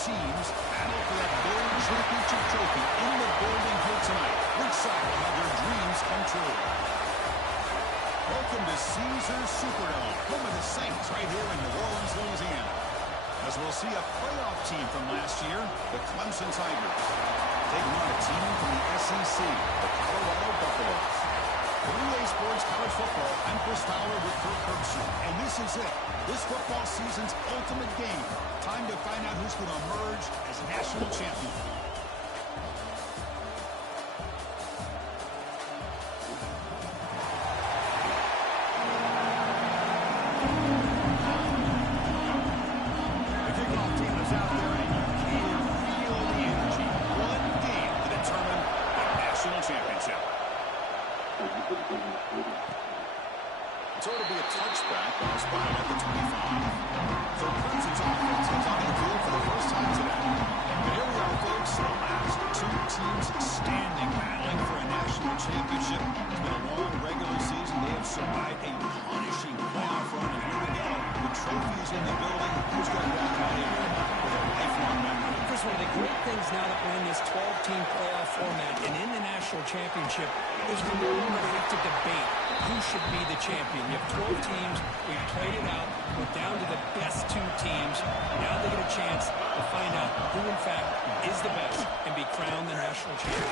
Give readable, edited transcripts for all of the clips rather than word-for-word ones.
teams battle for that gold championship trophy in the building here tonight. Which side will have their dreams come true? Welcome to Caesars Superdome, home of the Saints, right here in New Orleans, Louisiana. As we'll see a playoff team from last year, the Clemson Tigers, taking on a team from the SEC, the Colorado Buffaloes. For EA Sports College Football, I'm Chris Fowler with Kirk Herbstreit, and this is it. This football season's ultimate game. Time to find out who's going to emerge as national champion. So it'll be a touchback while spotted at the 25. So Clemson's offense is on the field for the first time today. And here we are, folks, the last two teams standing, battling for a national championship. It's been a long regular season. They have survived a punishing playoff run. And here we go. The trophies in the building. Who's going to walk out here with a lifelong memory? Chris, one of the great things now that we're in this 12-team playoff format and in the national championship is we no longer have to debate who should be the champion. You have 12 teams. We've played it out. We're down to the best two teams. Now they get a chance to find out who, in fact, is the best and be crowned the national champion.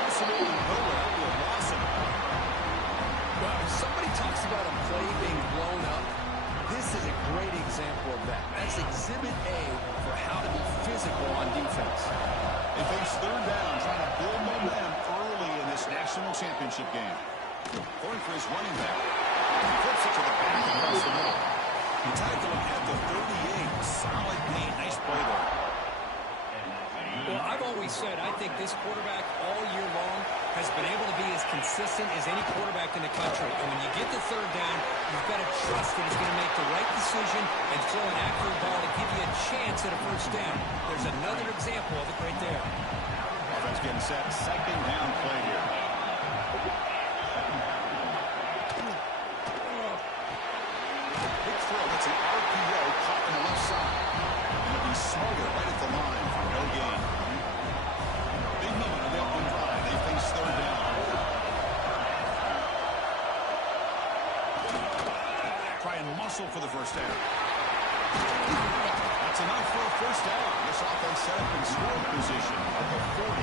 Absolutely nowhere to have lost it. Well, if somebody talks about a play being blown up, this is a great example of that. That's exhibit A for how to be physical on defense. They face third down, trying to build momentum early in this national championship game. Going for his running back. He flips it to the back across the middle. He tackled him at the 38. Solid gain. Nice play there. Well, I've always said I think this quarterback all year long has been able to be as consistent as any quarterback in the country. And when you get the third down, you've got to trust that he's going to make the right decision and throw an accurate ball to give you a chance at a first down. There's another example of it right there. Offense getting set. Second down play here. Big throw. That's an RPO caught on the left side. And it'll be Smoger right at the line for no gain. Big moment of the opening drive. They face third down. Try and muscle for the first down. That's enough for a first down. This offense set up in scoring position at the 40.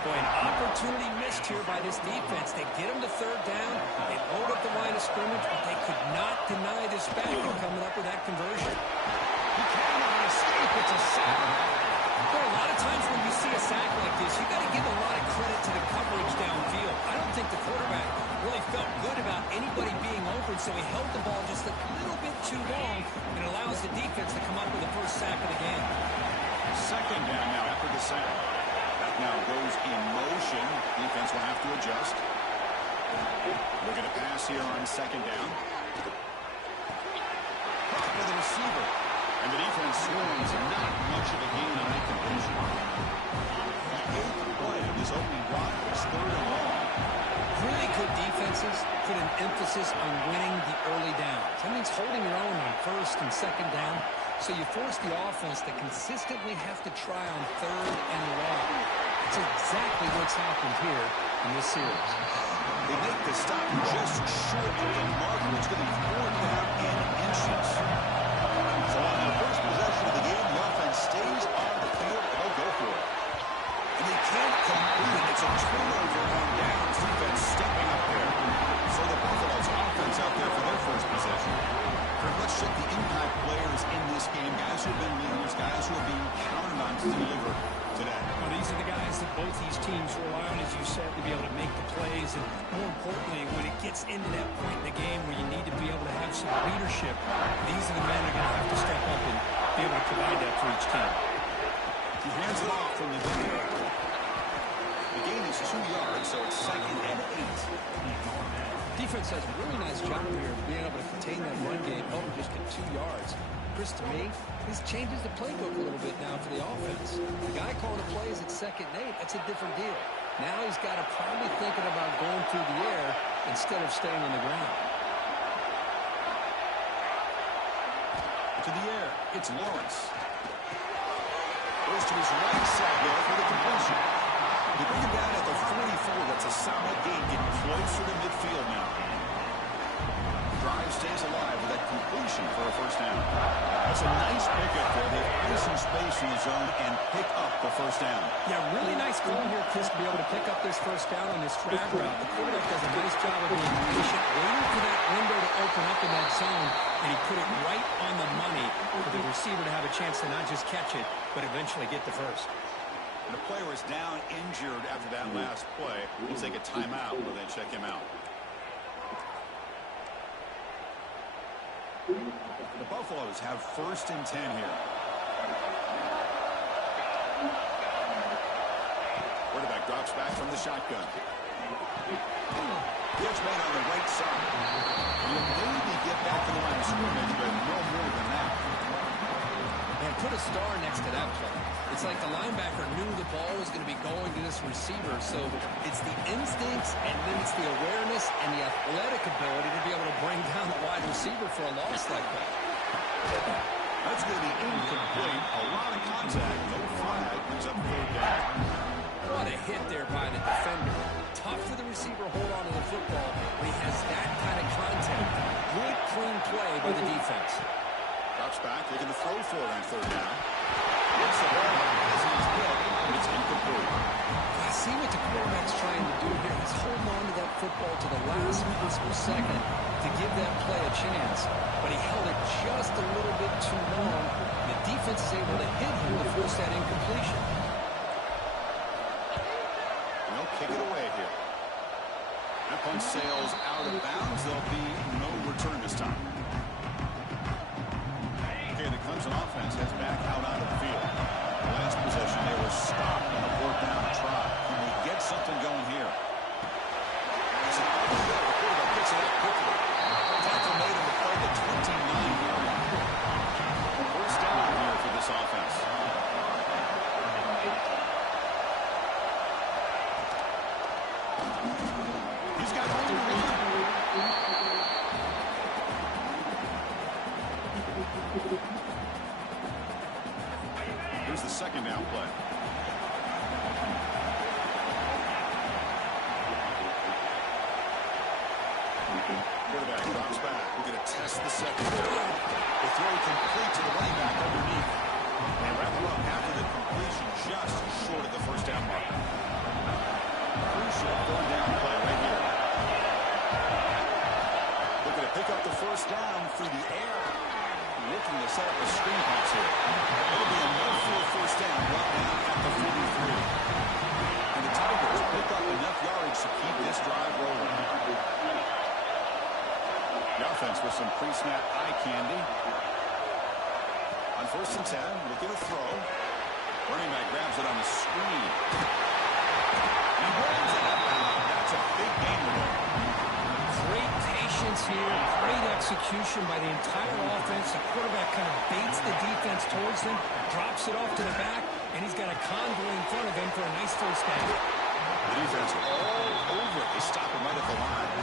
Boy, an opportunity missed here by this defense. They get him to third down. They load up the line of scrimmage, but they could not deny this back from coming up with that conversion. He cannot escape. It's a sack. There are a lot of times when you see a sack like this, you got to give a lot of credit to the coverage downfield. I don't think the quarterback really felt good about anybody being open, so he held the ball just a little bit too long and allows the defense to come up with the first sack of the game. Second down now after the sack. That now goes in motion. Defense will have to adjust. Looking to pass here on second down. Caught by the receiver. And the defense swarms, not much of a gain on that conversion. The eighth play of this opening drive is third and long. Really good defenses put an emphasis on winning the early downs. That means holding your own on first and second down. So you force the offense to consistently have to try on third and long. It's exactly what's happened here in this series. They make the stop just short of the marker. It's going to be fourth down in inches. So on the first possession of the game, the offense stays on the field. They'll go for it. And they can't complete it. It's a turnover on downs. Defense stepping up there. So the Buffaloes offense out there for their first possession. Let's check the impact players in this game. Guys who have been leaders, guys who are being counted on to deliver today. Well, these are the guys that both these teams rely on, as you said, to be able to make the plays. And more importantly, when it gets into that point in the game where you need to be able to have some leadership, these are the men that are going to have to step up and be able to provide that for each team. He hands it off from the video. The gain is 2 yards, so it's second and 8. Defense does a really nice job here of being able to contain that run game. Oh, just get 2 yards. Chris, to me, this changes the playbook a little bit now for the offense. The guy calling the plays at second and 8, that's a different deal. Now he's got to probably thinking about going through the air instead of staying on the ground. To the air. It's Lawrence. Goes to his right side there for the completion. They bring him down at the 44. That's a solid gain, getting closer to midfield now. Drive stays alive with that completion for a first down. That's a nice pickup there. They find some space in the zone and pick up the first down. Yeah, really nice call here, Chris, to be able to pick up this first down on this drag route. The quarterback does a nice job of being patient, waiting for that window to open up in that zone, and he put it right on the money for the receiver to have a chance to not just catch it, but eventually get the first. And the player is down injured after that last play. We'll take a timeout and then check him out. The Buffaloes have 1st and 10 here. Quarterback drops back from the shotgun. Pitch made on the right side. You'll maybe get back to the line of scrimmage, but no more than that. And put a star next to that play. It's like the linebacker knew the ball was going to be going to this receiver, so it's the instincts and then it's the awareness and the athletic ability to be able to bring down the wide receiver for a loss like that. That's going to be incomplete. A lot of contact. No flag. Brings up 3rd down. What a hit there by the defender. Tough for the receiver to hold on to the football when he has that kind of contact. Good, clean play by the defense. Drops back, looking to throw for it on 3rd down. Gets the ball as he's hit, and it's incomplete. I see what the quarterback's trying to do here. He's holding on to that football to the last possible second to give that play a chance. But he held it just a little bit too long. The defense is able to hit him to force that incompletion. And they'll kick it away here. That punt sails out of bounds. There'll be no return this time. Okay, the Clemson offense heads back out onto the field. The last possession, they were stopped on a 4th down try. Can we get something going here? It's an open goal. The quarterback gets it up quickly. Tackle made on the play at 29-yard line. First down here for this offense. He's got room to run. Here's the 2nd down play. Quarterback drops back. We're going to test the secondary. The throw complete to the running back underneath. And wrap him up after the completion just short of the first down mark. Crucial 3rd down play right here. Looking to pick up the first down through the air. Looking to set up a screen pass here. It'll be a no-full first down right now at the 43. And the Tigers pick up enough yardage to keep this drive rolling. The offense with some pre-snap eye candy. On 1st and 10, looking to throw. Running back grabs it on the screen. He runs it up. That's a big gain today. Great patience here, great execution by the entire offense. The quarterback kind of baits the defense towards him, drops it off to the back, and he's got a convoy in front of him for a nice first down. The defense all over it. They stop him right at the line.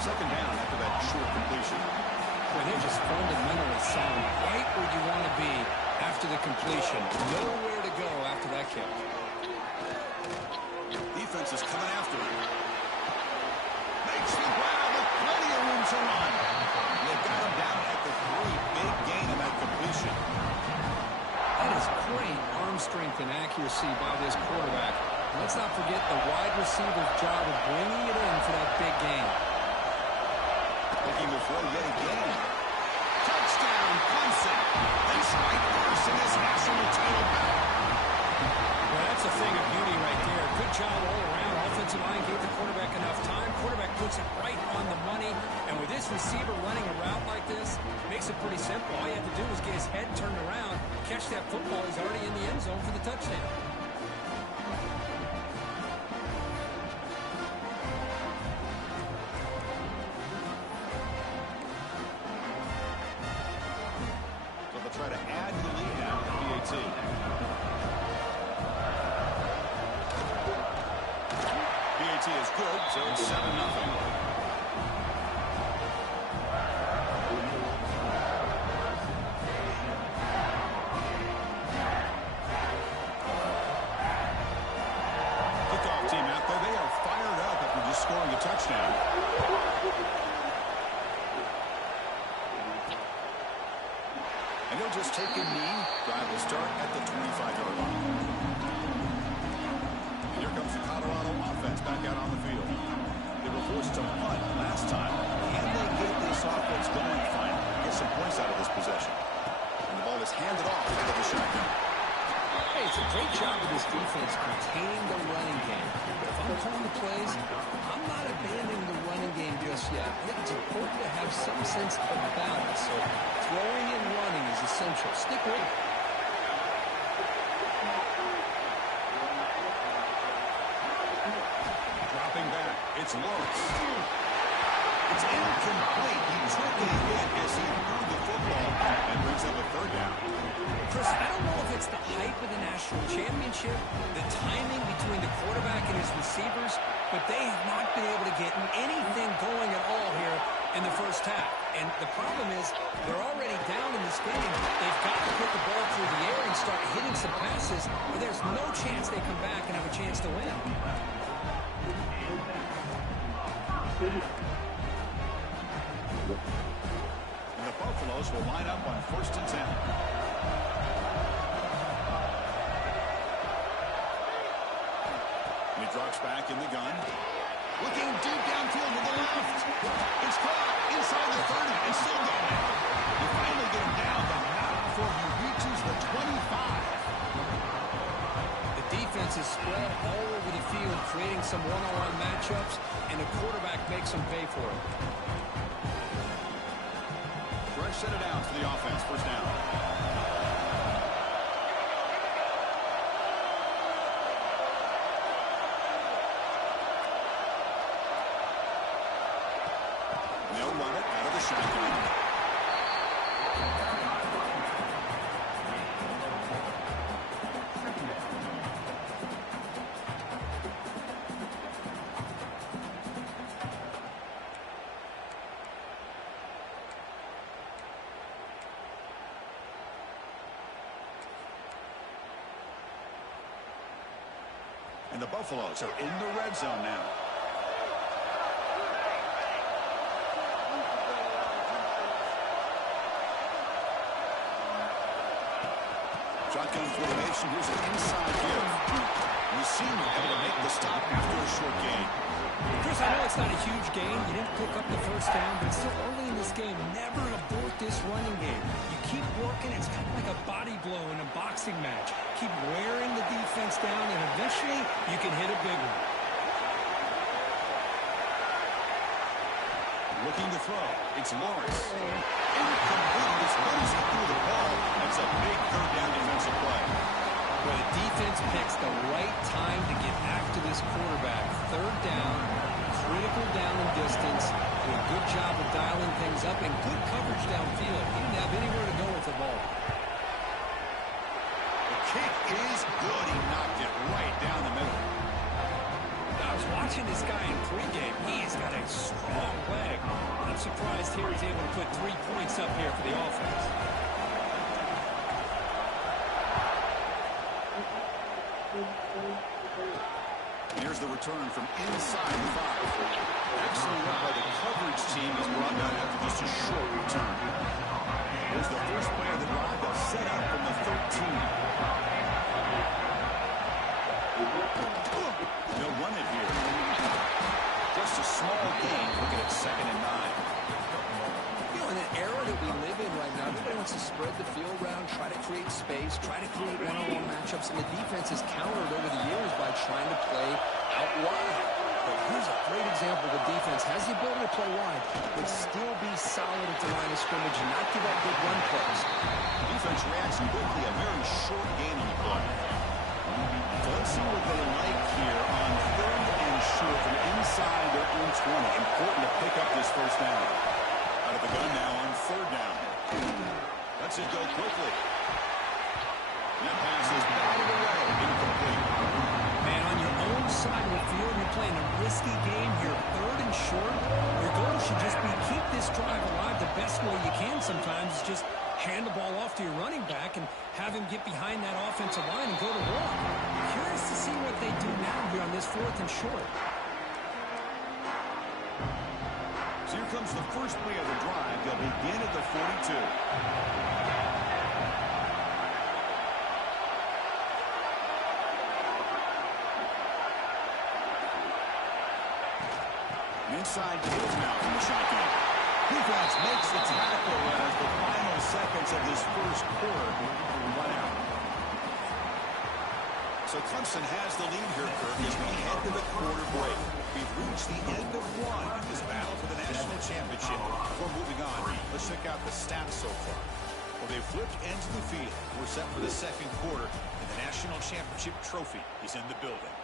2nd down after that short completion. Well, they're just fundamentally sound, right where you want to be after the completion. Nowhere to go after that kick. Defense is coming after him. Makes the ground with plenty of room to run. They've got him down at the 3. Big gain on that completion. That is great arm strength and accuracy by this quarterback. Let's not forget the wide receiver's job of bringing it in for that big gain. Looking to throw yet again. Touchdown, Clemson. They strike first in this national title battle. Well, that's a thing of beauty right there. Good job all around. Offensive line gave the quarterback enough time. Quarterback puts it right on the money. And with this receiver running a route like this, makes it pretty simple. All you have to do is get his head turned around, catch that football. He's already in the end zone for the touchdown. Try to add to the lead now at PAT. PAT is good, so it's 7-0. And he'll just take a knee. Drive will start at the 25-yard line. And here comes the Colorado offense back out on the field. They were forced to punt last time. Can they get this offense going finally? Get some points out of this possession. And the ball is handed off into the shotgun. Hey, it's a great job of this defense containing the running game. If I'm calling the plays, I'm not abandoning the running game just yet. I think it's important to have some sense of balance. So throwing and running is essential. Stick with it. Dropping back, it's Lawrence. It's incomplete. He took a hit as he threw the football and brings up a third down. Chris, I don't know if it's the hype of the national championship, the timing between the quarterback and his receivers, but they have not been able to get anything going at all here in the first half. And the problem is they're already down in this game. They've got to put the ball through the air and start hitting some passes, or there's no chance they come back and have a chance to win. And the Buffaloes will line up on 1st and 10. He drops back in the gun. Looking deep downfield to the left. It's caught inside the 30 and still going. You finally get him down, but not before he reaches the 25. The defense is spread all over the field, creating some one-on-one matchups, and the quarterback makes them pay for it. Fresh set it out to the offense. First down. They'll run it out of the shotgun. And the Buffaloes are in the red zone now. Shotgun formation. Here's an inside give. You see him able to make the stop after a short gain. Chris, I know it's not a huge gain. You didn't pick up the first down, but it's still early in this game. Never abort this running game. You keep working. It's kind of like a body blow in a boxing match. Keep wearing the defense down, and eventually you can hit a big one. Looking to throw. It's Lawrence. Incomplete. As good as he threw the ball. It's a big third down defensive play. Where the defense picks the right time to get after this quarterback. Third down, critical down and distance. Do a good job of dialing things up and good coverage downfield. He didn't have anywhere to go with the ball. The kick is good. He knocked it right down the middle. I was watching this guy in pregame. He's got a strong leg. I'm surprised here he's able to put 3 points up here for the offense. Here's the return from inside the 5. Excellent work by the coverage team is brought down after just a short return. Here's the first play of the drive. They'll set up from the 13. They'll run it here. Just a small gain. Looking at 2nd and 9. You know, in an era that we live in right now, everybody wants to spread the field around, try to create space, try to create one-on-one matchups, and the defense has countered over the years by trying to play out wide. But here's a great example of the defense has the ability to play wide, but still be solid at the line of scrimmage and not give up big run plays. Defense reacts quickly. A very short gain on the play. So let's see what they like here on 3rd and short from inside their own 20. Important to pick up this first down. Out of the gun now on 3rd down. Lets it go quickly. And that pass is batted away. Incomplete. Man, on your own side of the field, you're playing a risky game here. 3rd and short. Your goal should just be keep this drive alive the best way you can sometimes. Is just hand the ball off to your running back and have him get behind that offensive line and go to work. Curious to see what they do now here on this 4th and short. So here comes the first play of the drive. They'll begin at the 42. inside Kittle now from the shotgun. Defense makes the tackle as the final seconds of this first quarter run out. So Clemson has the lead here, Kirk, as we head to the quarter break. We've reached the end of one in this battle for the national championship. Before moving on, let's check out the stats so far. Well, they've flipped ends of the field. We're set for the second quarter, and the national championship trophy is in the building.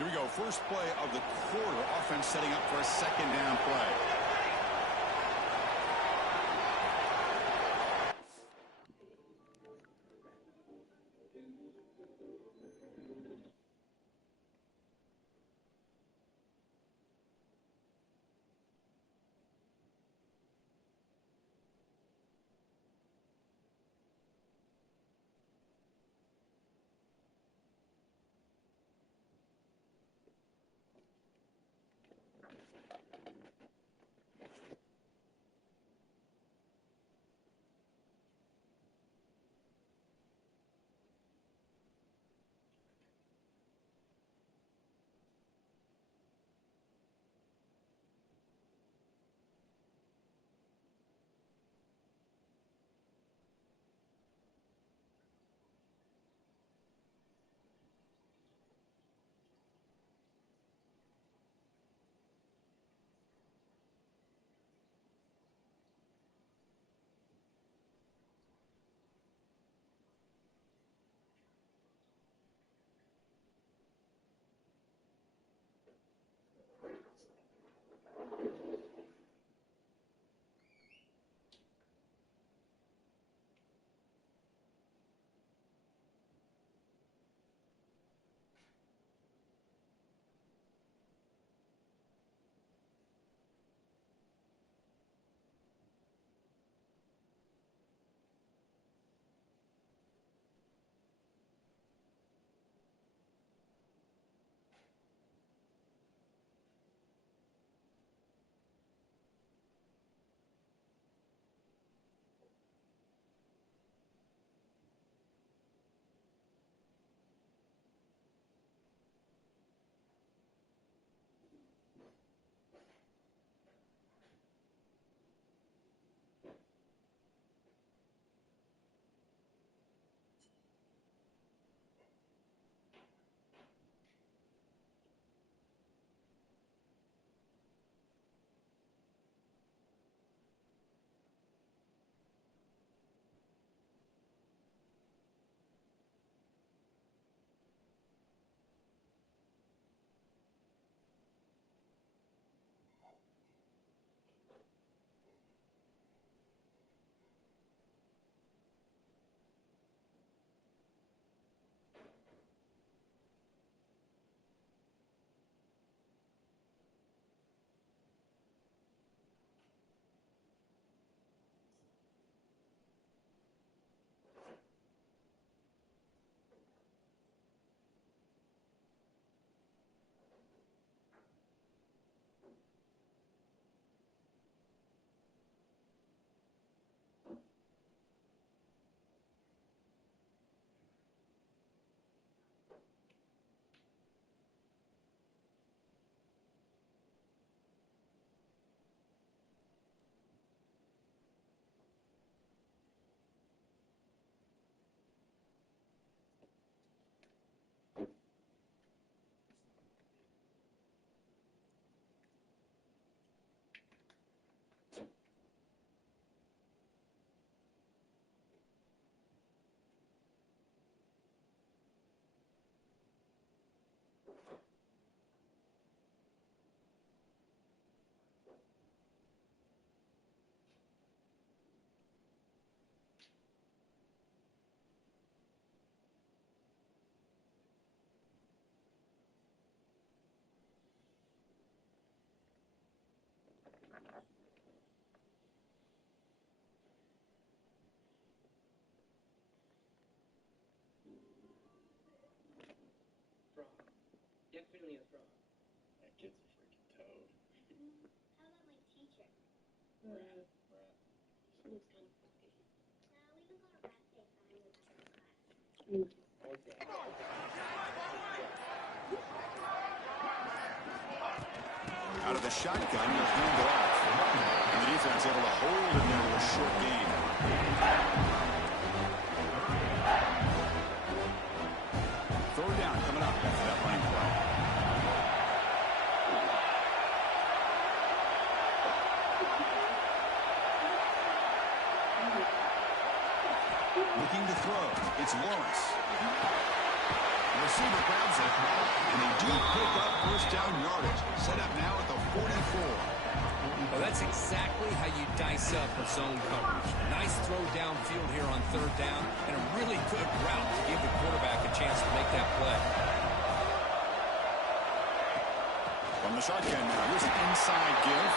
Here we go. First play of the quarter. Offense setting up for a second down play. Definitely a frog. That kid's a freaking toad. How about my teacher? Rat. She looks kind of funky. Nah, we even got a rat. Out of the shotgun, they'll hand it off. And the defense able to hold him there with a short gain. Third down coming up after that line play. Looking to throw. It's Lawrence. The receiver grabs it, and they do pick up first down yardage. Set up now at the 44. Well, that's exactly how you dice up a zone coverage. Nice throw downfield here on third down, and a really good route to give the quarterback a chance to make that play. From the shotgun now, here's an inside give.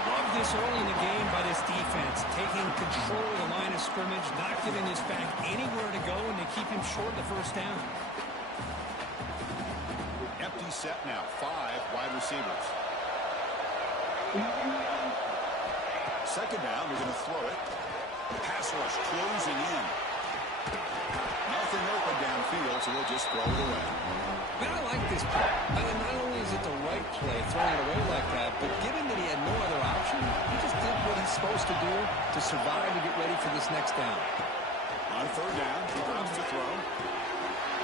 Love this early in the game by this defense, taking control of the line of scrimmage, not giving this back anywhere to go, and they keep him short the first down. Empty set now, 5 wide receivers. Second down, they're going to throw it. Pass rush closing in. Nothing open downfield, so they'll just throw it away. Man, I like this play. I mean, not only is it the right play, throwing it away like that, but given that he had no other option, he just did what he's supposed to do to survive and get ready for this next down. On third down, he drops to throw.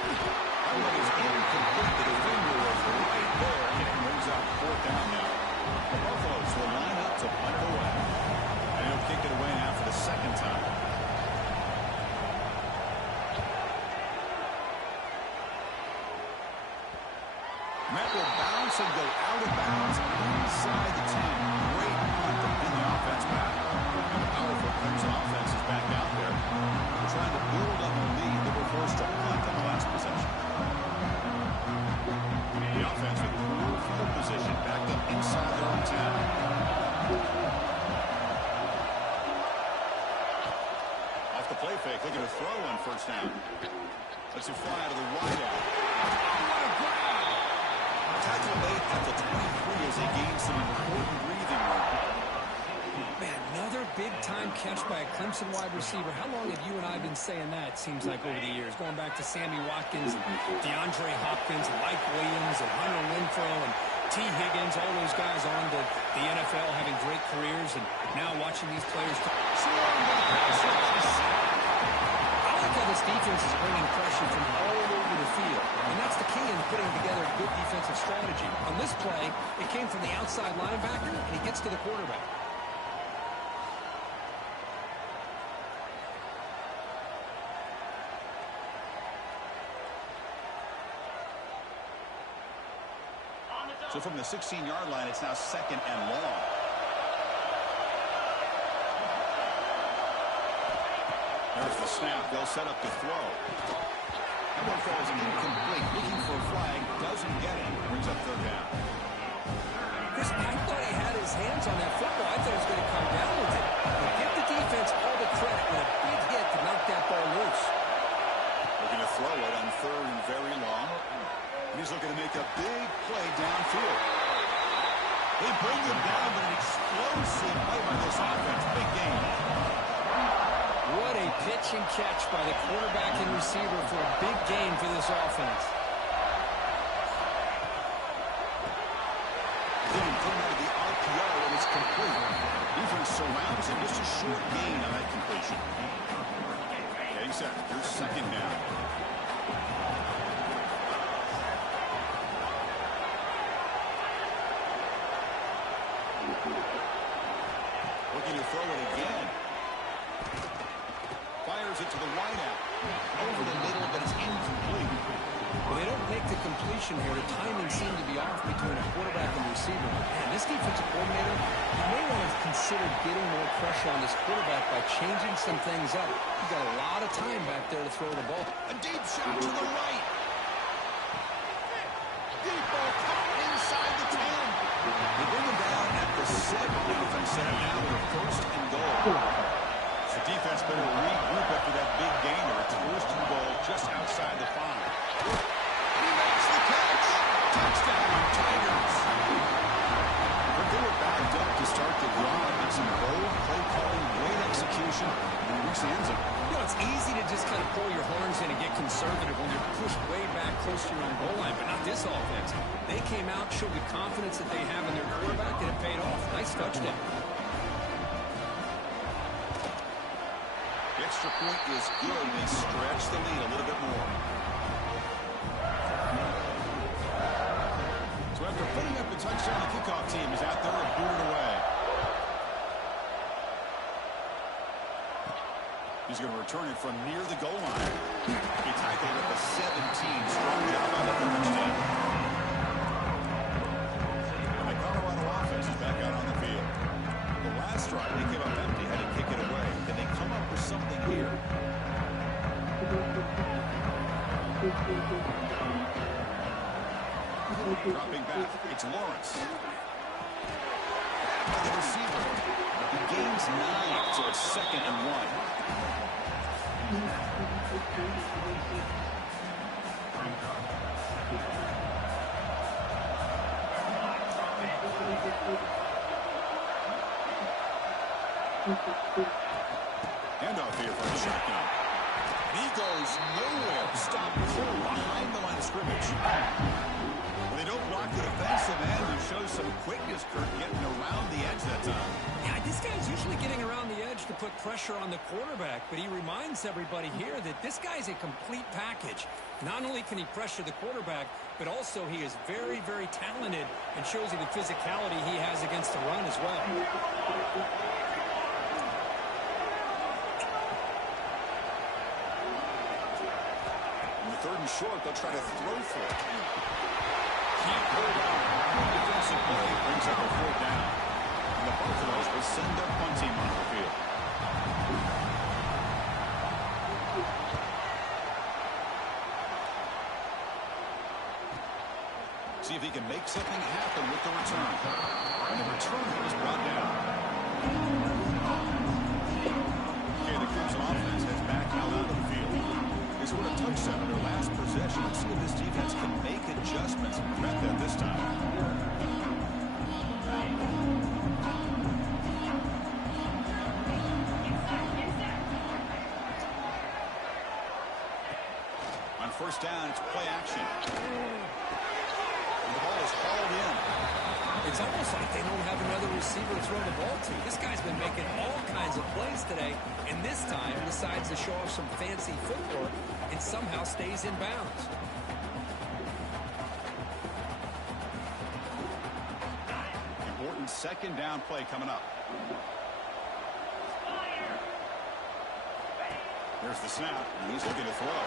That one is incomplete. The defender was right there, and it brings out fourth down now. The Buffaloes will line up to punt it away. And he'll kick it away now for the second time. Met will bounce and go out of bounds inside the 10. Great punt to pin the offense back. And the powerful Clemson offense is back out there. They're trying to build up a lead that were forced to punt on the last possession. The offense with poor field position back up inside their own 10. Off the play fake, looking to throw on first down. Lets it fly out of the wideout. What a grab! Tackle late at the 23 as they gain some important breathing room. Man, another big-time catch by a Clemson wide receiver. How long have you and I been saying that, seems like, over the years? Going back to Sammy Watkins, and DeAndre Hopkins, and Mike Williams, and Hunter Renfrow, and T. Higgins, all those guys on to the NFL having great careers, and now watching these players. I like how this defense is bringing pressure from all over the field, and that's the key in putting together a good defensive strategy. On this play, it came from the outside linebacker, and he gets to the quarterback. So from the 16-yard line, it's now second and long. There's the snap. They'll set up to throw. That one falls incomplete. Looking for a flag. Doesn't get it. Brings up third down. Chris, I thought he had his hands on that football. I thought he was going to come down with it. But give the defense all the credit with a big hit to knock that ball loose. Looking to throw it on third and very long. And he's looking to make a big play downfield. They bring him down, but an explosive play by this offense. Big game. What a pitch and catch by the quarterback and receiver for a big gain for this offense. Then coming out of the RPO, and it's complete. Defense surrounds him. Just a short gain on that completion. Okay, set. Here's second down. Looking to throw it again. Fires it to the wideout. Over the middle, but it's incomplete. Well, they don't make the completion here. The timing seemed to be off between a quarterback and receiver. And this defensive coordinator, you may want to consider getting more pressure on this quarterback by changing some things up. You've got a lot of time back there to throw the ball. A deep shot to the right. Deep ball caught inside the 10. They bring him down at the 7. Offense set now with a first and goal. The defense better regroup after that big gainer. It's first and goal just outside the 5. He makes the catch. Touchdown, Tigers. But they were backed up to start the drive with some bold play calling, great execution, and reach the end zone. You know, it's easy to just kind of pull your horns in and get conservative when you're pushed way back close to your own goal line, but not this offense. They came out, showed the confidence that they have in their quarterback, and it paid off. Nice touchdown. The extra point is good. They stretch the lead a little bit more. So after putting up the touchdown, the kickoff team is out there and booted away. He's going to return it from near the goal line. He tackled it at the 17. Strong job by the coverage team. And the Colorado offense is back out on the field. The last drive, they came up empty, had to kick it away. Can they come up with something here? Dropping back, it's Lawrence. The receiver. The game's 9, so it's 2nd and 1. Handoff here from the shotgun. He goes nowhere. Stop cold behind the line of scrimmage. They don't block the defensive end, who shows some quickness, Kurt, getting around the edge that time. Yeah, this guy's usually getting around the edge to put pressure on the quarterback, but he reminds everybody here that this guy's a complete package. Not only can he pressure the quarterback, but also he is very, very talented and shows you the physicality he has against the run as well. On the 3rd and short, they'll try to throw for it. Can't hold on. Defensive play brings up a 4th down. And the Buffaloes will send their punt team onto the field. See if he can make something happen with the return. And the return is brought down. Okay, the Clemson offense has back out onto the field. They scored a touchdown in their last possession. Let's see if this defense can make adjustments and prevent that this time. On 1st down, it's play action. And the ball is hauled in. It's almost like they don't have another receiver to throw the ball to. This guy's been making all kinds of plays today, and this time decides to show off some fancy footwork and somehow stays in bounds. Important 2nd down play coming up. There's the snap, and he's looking to throw.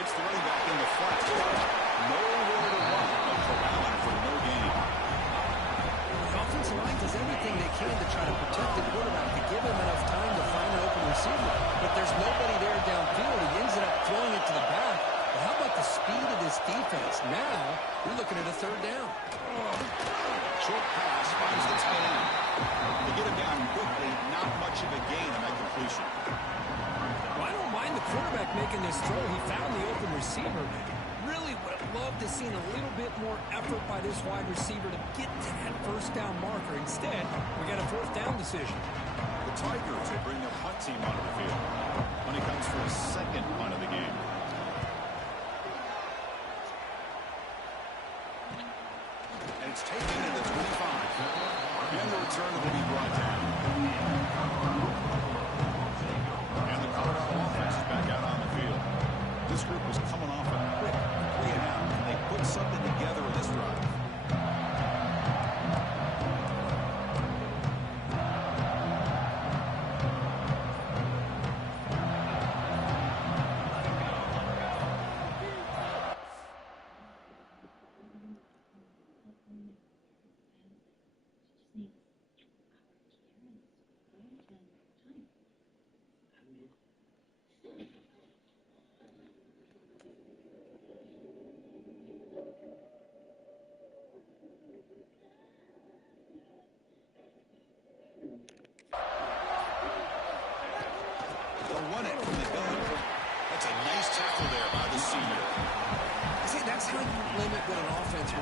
It's the running back in the flat. Nowhere to run, but corralling for no gain. The offensive line does everything they can to try to protect the quarterback, to give him enough time to find an open receiver. But there's nobody there downfield. He ends up throwing it to the back. But how about the speed of this defense? Now, we're looking at a 3rd down. Short pass finds the tight end. They get him down quickly, not much of a gain on that completion. Well, I don't mind the quarterback making this throw. He found the open receiver. Really would have loved to see a little bit more effort by this wide receiver to get to that 1st down marker. Instead, we got a 4th down decision. The Tigers will bring their punt team onto the field. When it comes for a 2nd punt of the game. And it's taken to the 25. And the return will be brought down. And the Colorado offense is back out on the field. This group was coming off a quick 3 and out, and they put something together in this drive.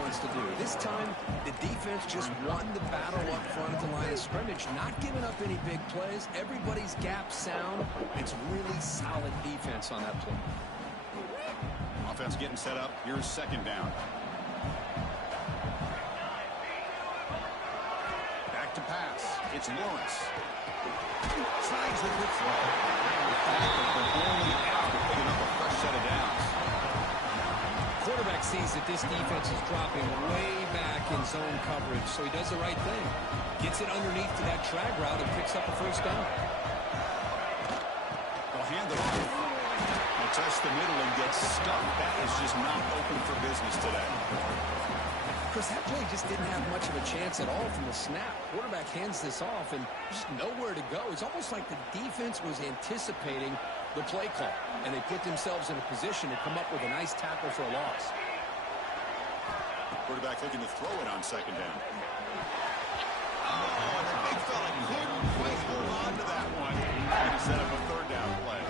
wants to do. This time, the defense just won the battle up front at the line of scrimmage, not giving up any big plays. Everybody's gap sound. It's really solid defense on that play. Offense getting set up. Here's second down. Back to pass. It's Lawrence. Tries the quick throw. Only out, picking up a fresh set of downs. Quarterback sees that this defense is dropping way back in zone coverage, so he does the right thing. Gets it underneath to that drag route and picks up a first down. They'll hand it off. He'll touch the middle and get stuck. That is just not open for business today. Chris, that play just didn't have much of a chance at all from the snap. Quarterback hands this off and just nowhere to go. It's almost like the defense was anticipating the play call, and they put themselves in a position to come up with a nice tackle for a loss. Quarterback looking to throw it on second down. Oh, the big fella couldn't quite hold on to that one. And to set up a third down play.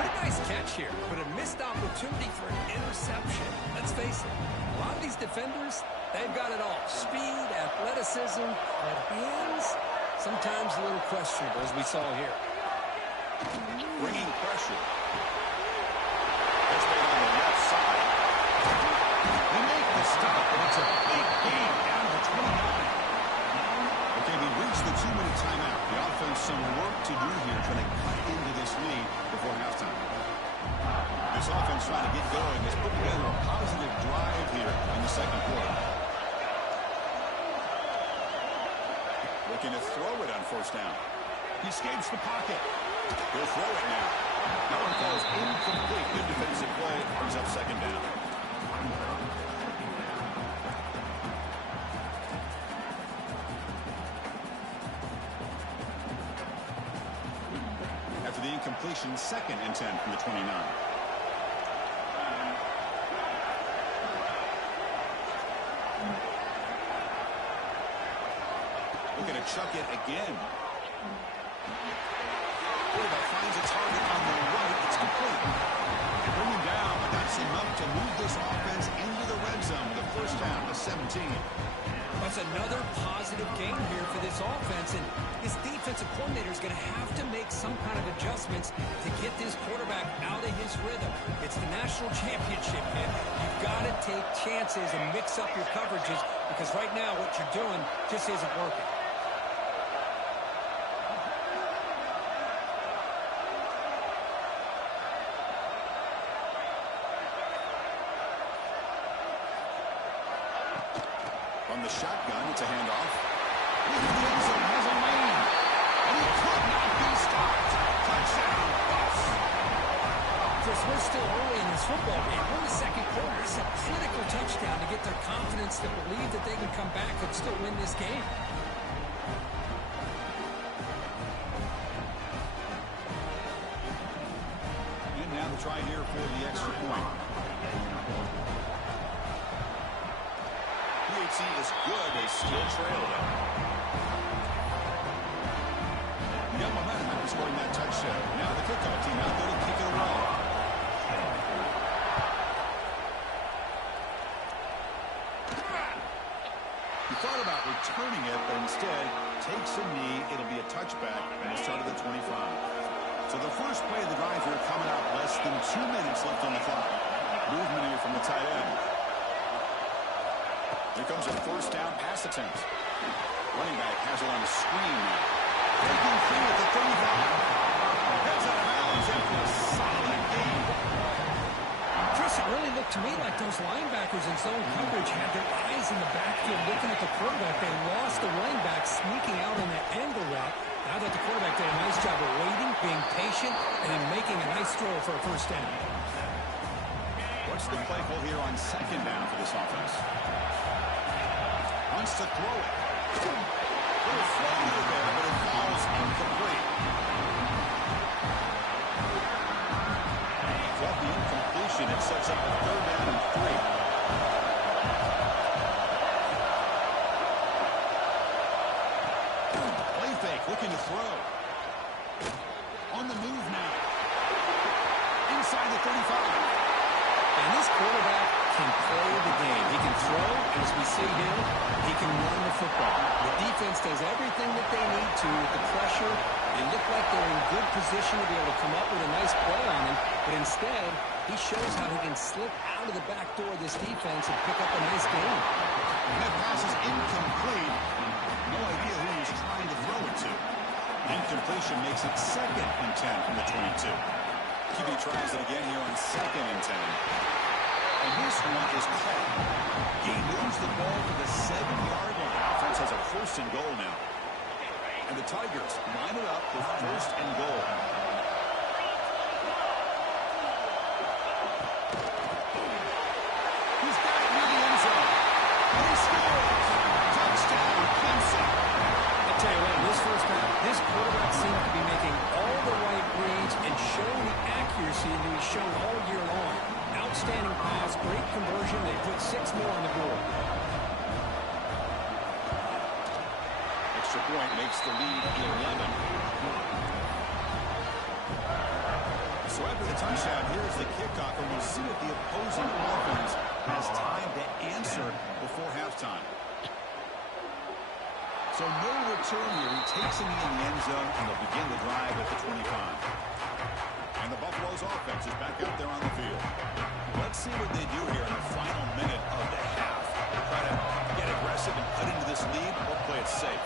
Pretty nice catch here, but a missed opportunity for an interception. Let's face it, a lot of these defenders, they've got it all. Speed, athleticism, but hands, sometimes a little questionable, as we saw here. Bringing pressure. That's made on the left side. They make the stop, and it's a big gain down to 29. Okay, we reached the 2-minute timeout. The offense some work to do here, trying to cut into this lead before halftime. This offense trying to get going has put together a positive drive here in the second quarter. Looking to throw it on first down. He escapes the pocket. He'll throw it now. That one falls incomplete. Good defensive play. Brings up second down. After the incompletion, 2nd and 10 from the 29. Looking to chuck it again. Quarterback finds a target on the right. It's complete. They bring him down, but that's enough to move this offense into the red zone with a first down to 17. That's another positive game here for this offense, and this defensive coordinator is going to have to make some kind of adjustments to get this quarterback out of his rhythm. It's the national championship, man. You've got to take chances and mix up your coverages, because right now what you're doing just isn't working. From the shotgun, it's a handoff. Into the end zone, has a lane. And he could not be stopped. Touchdown, Buffs. Chris, we're still early in this football game. We're in the second quarter. It's a critical touchdown to get their confidence to believe that they can come back and still win this game. And now the try here for the extra point. PHC is good. They still trail them. Got momentum after scoring that touchdown. Now the kickoff team out there to kick it away. He thought about returning it, but instead takes a knee. It'll be a touchback, and it's started at 25. So the first play of the drive here coming out, less than 2 minutes left on the clock. Movement here from the tight end. Here comes a first down pass attempt. Running back has it on a screen now. Breaking free at the 35. Heads out of bounds after a solid game. Chris, it really looked to me like those linebackers in zone coverage had their eyes in the backfield looking at the quarterback. They lost the running back sneaking out on that angle route. Now that the quarterback did a nice job of waiting, being patient, and then making a nice throw for a first down. What's the play call here on second down for this offense? Wants to throw it. Little floater there, but it falls incomplete. Got the incompletion. It sets up a third down and 3. Play fake, looking to throw. On the move now. Inside the 35. And this quarterback can play the game. He can throw, and as we see him, he can run the football. The defense does everything that they need to with the pressure. They look like they're in good position to be able to come up with a nice play on him, but instead, he shows how he can slip out of the back door of this defense and pick up a nice gain. And that pass is incomplete. No idea who he was trying to throw it to. Incompletion makes it 2nd and 10 from the 22. QB tries it again here on 2nd and 10. And this one is caught. He moves the ball to the 7-yard line. Offense has a 1st and goal now. And the Tigers line it up for 1st and goal. He's got it near the end zone. And he scores. Touchdown, Clemson. I'll tell you what, in this first half, this quarterback seemed to be making all the right reads and showing the accuracy that he's shown all year long. Outstanding pass, great conversion. They put 6 more on the board. Extra point makes the lead 11. So after the touchdown, here's the kickoff, and we'll see if the opposing offense has time to answer before halftime. So no return here. He takes him in the end zone, and they'll begin the drive at the 25. And the Buffalo's offense is back out there on the field. Let's see what they do here in the final minute of the half. Try to get aggressive and cut into this lead, or play it safe.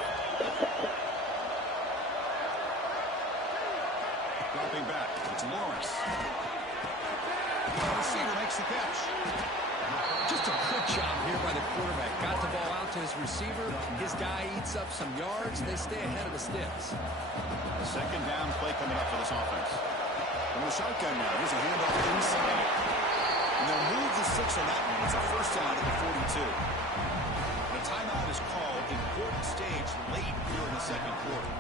Dropping back, it's Lawrence. The receiver makes the catch. Just a good job here by the quarterback. Got the ball out to his receiver. His guy eats up some yards. They stay ahead of the sticks. The 2nd down play coming up for this offense. From the shotgun now, here's a handoff inside. And they'll move the 6 on that one. It's a 1st down at the 42. The timeout is called. Important stage late here in the 2nd quarter.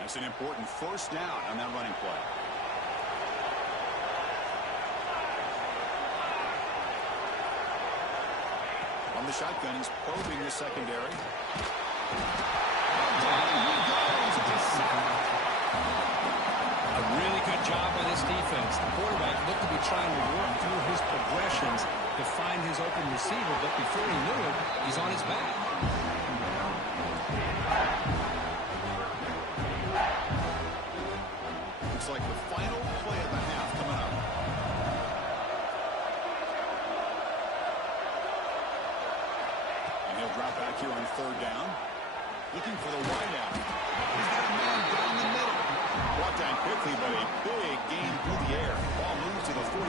That's an important 1st down on that running play. On the shotgun, he's probing the secondary. A really good job by this defense. The quarterback looked to be trying to work through his progressions to find his open receiver, but before he knew it, he's on his back. Looks like the final play of the half coming up. And he'll drop back here on 3rd down. Looking for the wideout. He's got a man down the middle. Brought down quickly, but a big gain through the air. Ball moves to the 45.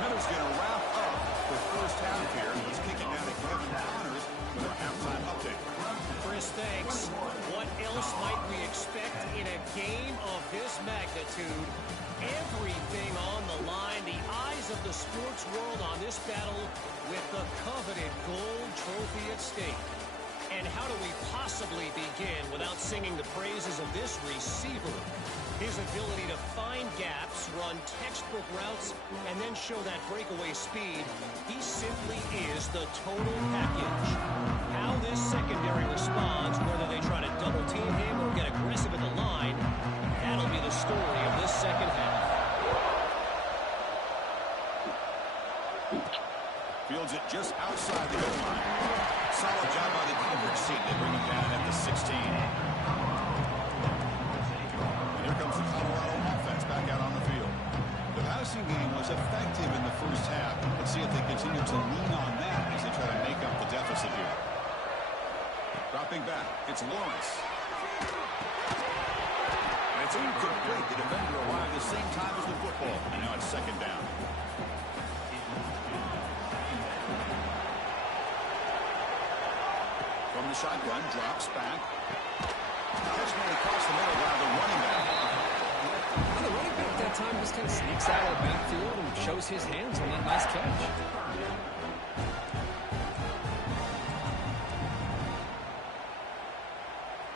Miller's going to wrap up the first half here. He's kicking down to Kevin Connors with our halftime update. Chris, thanks. What else might we expect in a game of this magnitude? Everything on the line. The eyes of the sports world on this battle with the coveted gold trophy at stake. And how do we possibly begin without singing the praises of this receiver? His ability to find gaps, run textbook routes, and then show that breakaway speed. He simply is the total package. How this secondary responds, whether they try to double team him or get aggressive at the line, that'll be the story of this second half. Fields it just outside the goal line. Solid job by the coverage team. They bring him down at the 16. And here comes the Colorado offense back out on the field. The passing game was effective in the first half. Let's see if they continue to lean on that as they try to make up the deficit here. Dropping back, it's Lawrence. And it's incomplete. The defender arrived at the same time as the football. And now it's 2nd down. From the shotgun, drops back. Catch made across the middle by the running back. Well, the running back that time just kind of sneaks out of the backfield and shows his hands on that nice catch.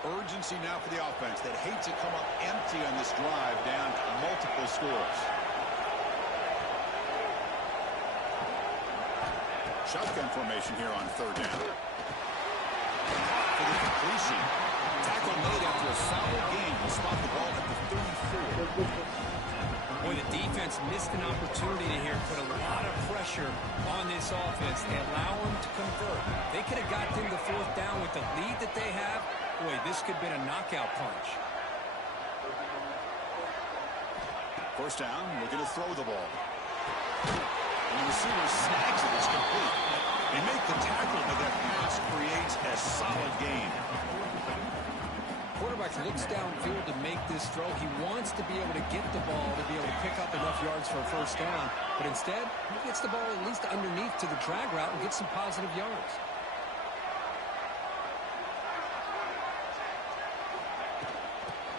Urgency now for the offense that hate to come up empty on this drive down multiple scores. Shotgun formation here on third down. For the completion. Tackle made after a solid gain. Will spot the ball at the 34. Boy, the defense missed an opportunity to here put a lot of pressure on this offense. They allow them to convert. They could have got them the fourth down with the lead that they have. Boy, this could have been a knockout punch. First down, looking to throw the ball. And the receiver snags it. It's complete. They make the tackle, but that pass creates a solid gain. Quarterback looks downfield to make this throw. He wants to be able to get the ball to be able to pick up enough yards for a first down. But instead, he gets the ball at least underneath to the drag route and gets some positive yards.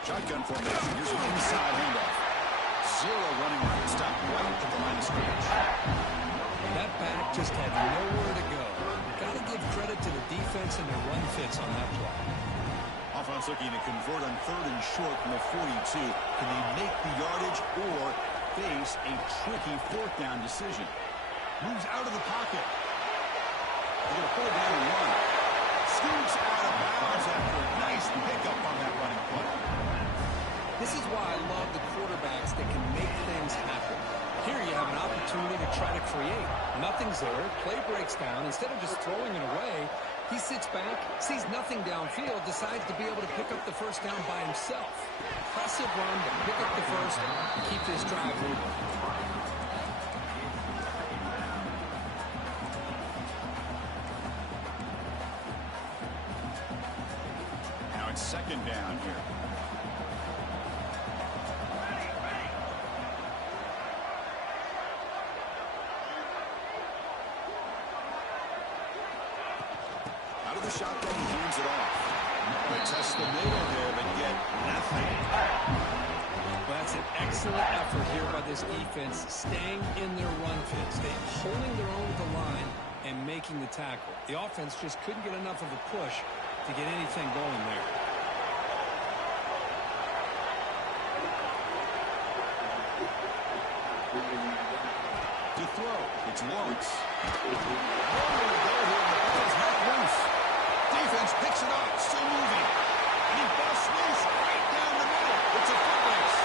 Shotgun formation. Here's an inside handoff. Zero running room. Stop right at the line of scrimmage. That back just had nowhere to go. Got to give credit to the defense and their run fits on that play. Offense looking to convert on third and short from the 42. Can they make the yardage or face a tricky fourth down decision? Moves out of the pocket. They're going to pull it down and run. Scoots out of bounds after a nice pickup on that running play. This is why I love the quarterbacks that can make things happen. Here you have an opportunity to try to create. Nothing's there. Play breaks down. Instead of just throwing it away, he sits back, sees nothing downfield, decides to be able to pick up the first down by himself. Impressive run to pick up the first and keep this drive moving. Now it's second down here. Out of the shotgun, he hands it off. They test the middle there, but get nothing. Well, that's an excellent effort here by this defense, staying in their run fits. They're holding their own at the line and making the tackle. The offense just couldn't get enough of a push to get anything going there. To throw, it's Lawrence. Defense picks it up, still moving. And he busts loose right down the middle. It's a foot race.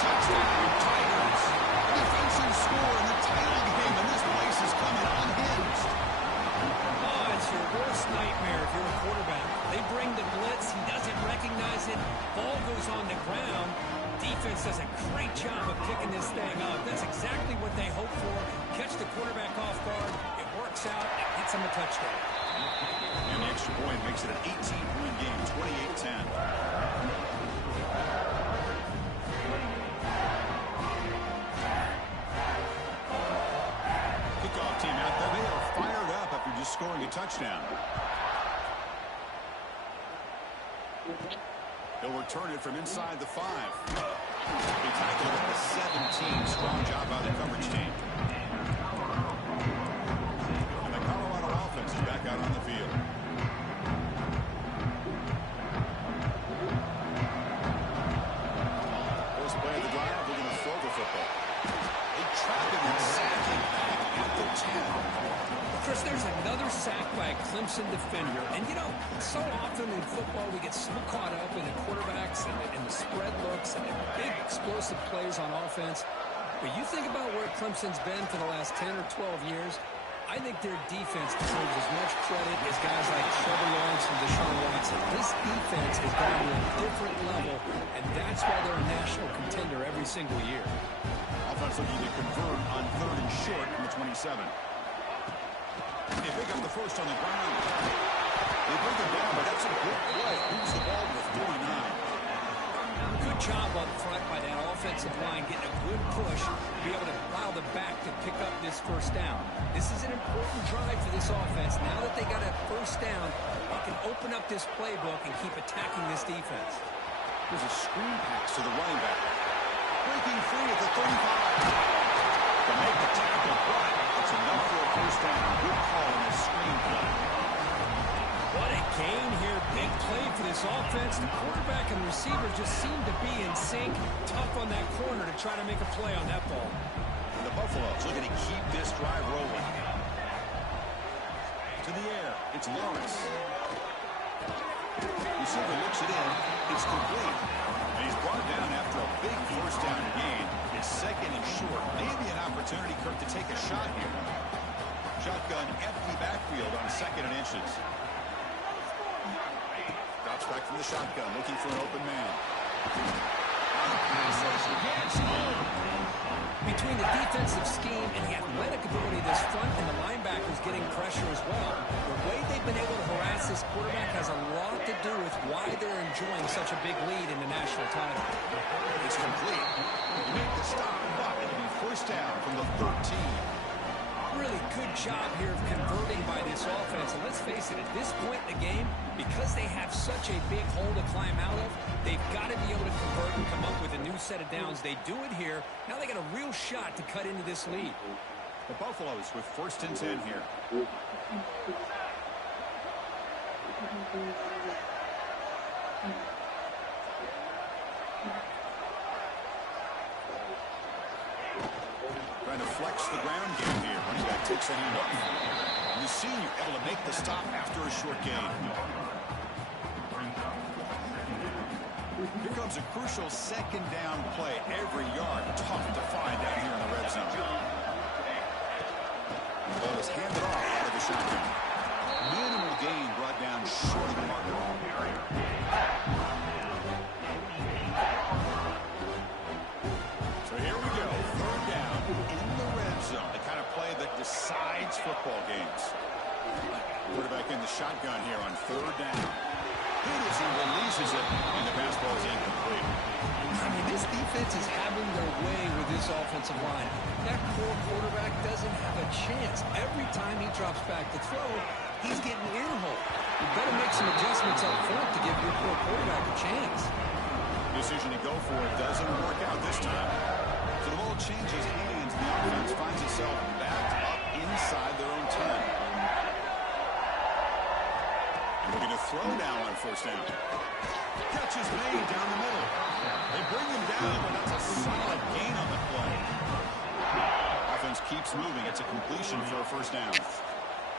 Touchdown, Tigers. A defensive score in the title game, and this place is coming unhinged. Oh, it's your worst nightmare if you're a quarterback. They bring the blitz. He doesn't recognize it. Ball goes on the ground. Defense does a great job of picking this thing up. That's exactly what they hope for. Catch the quarterback off guard. It works out. It gets him a touchdown. And the extra point makes it an 18-point game, 28-10. Kickoff team out there. They are fired up after just scoring a touchdown. They'll return it from inside the 5. They tackled at the 17. Strong job by the coverage team. And the Colorado offense is back out on the field. First play of the drive, they're going to throw the football. They trap him and sack him back at the 10. Chris, there's another sack by a Clemson defender. And, you know, so often in football we get so caught up in the quarterbacks and the spread looks and the big explosive plays on offense. But you think about where Clemson's been for the last 10 or 12 years, I think their defense deserves as much credit as guys like Trevor Lawrence and Deshaun Watson. This defense has gone to a different level, and that's why they're a national contender every single year. Offense looking to convert on third and short from the 27. They pick up the first on the ground. They bring it down, but that's a good play. Moves the ball to the 49. Good job up front by that offensive line, getting a good push to be able to allow the back to pick up this first down. This is an important drive for this offense. Now that they got a first down, they can open up this playbook and keep attacking this defense. There's a screen pass to the running back. Breaking free at the 35. To make the tackle, but it's enough for a first down. Good call in this screen play. What a gain here. Big play for this offense. The quarterback and receiver just seem to be in sync. Tough on that corner to try to make a play on that ball. And the Buffaloes looking to keep this drive rolling. to the air. It's Lawrence. Receiver looks it in. It's complete. And he's brought down after a big first down gain. It's second and short. Maybe an opportunity, Kirk, to take a shot here. Shotgun, empty backfield on second and inches. Drops back from the shotgun, looking for an open man. Between the defensive scheme and the athletic ability of this front and the linebackers getting pressure as well, the way they've been able to harass this quarterback has a lot to do with why they're enjoying such a big lead in the national title. It's complete. You make the stop, but it'll be first down from the 13. Really good job here of converting by this offense. And let's face it, at this point in the game, because they have such a big hole to climb out of, they've got to be able to convert and come up with a new set of downs. They do it here. Now they got a real shot to cut into this lead. The Buffaloes with first and 10 here. Trying to flex the ground game here. Running back takes a handoff. And the senior able to make the stop after a short gain. Here comes a crucial second down play. Every yard tough to find down here in the red zone. The ball is handed off out of the shotgun. Minimal gain brought down short of the marker. So here we go. Third down in the red zone. The kind of play that decides football games. Quarterback in the shotgun here on third down. He releases it, and the pass ball is incomplete. I mean, this defense is having their way with this offensive line. That poor quarterback doesn't have a chance. Every time he drops back to throw, he's getting in-hole. You better make some adjustments up front to give your poor quarterback a chance. Decision to go for it doesn't work out this time. So the ball changes hands. The offense finds itself backed up inside their own 10. Looking to throw now on first down. Catch is made down the middle. They bring him down, but that's a solid gain on the play. Offense keeps moving. It's a completion for a first down.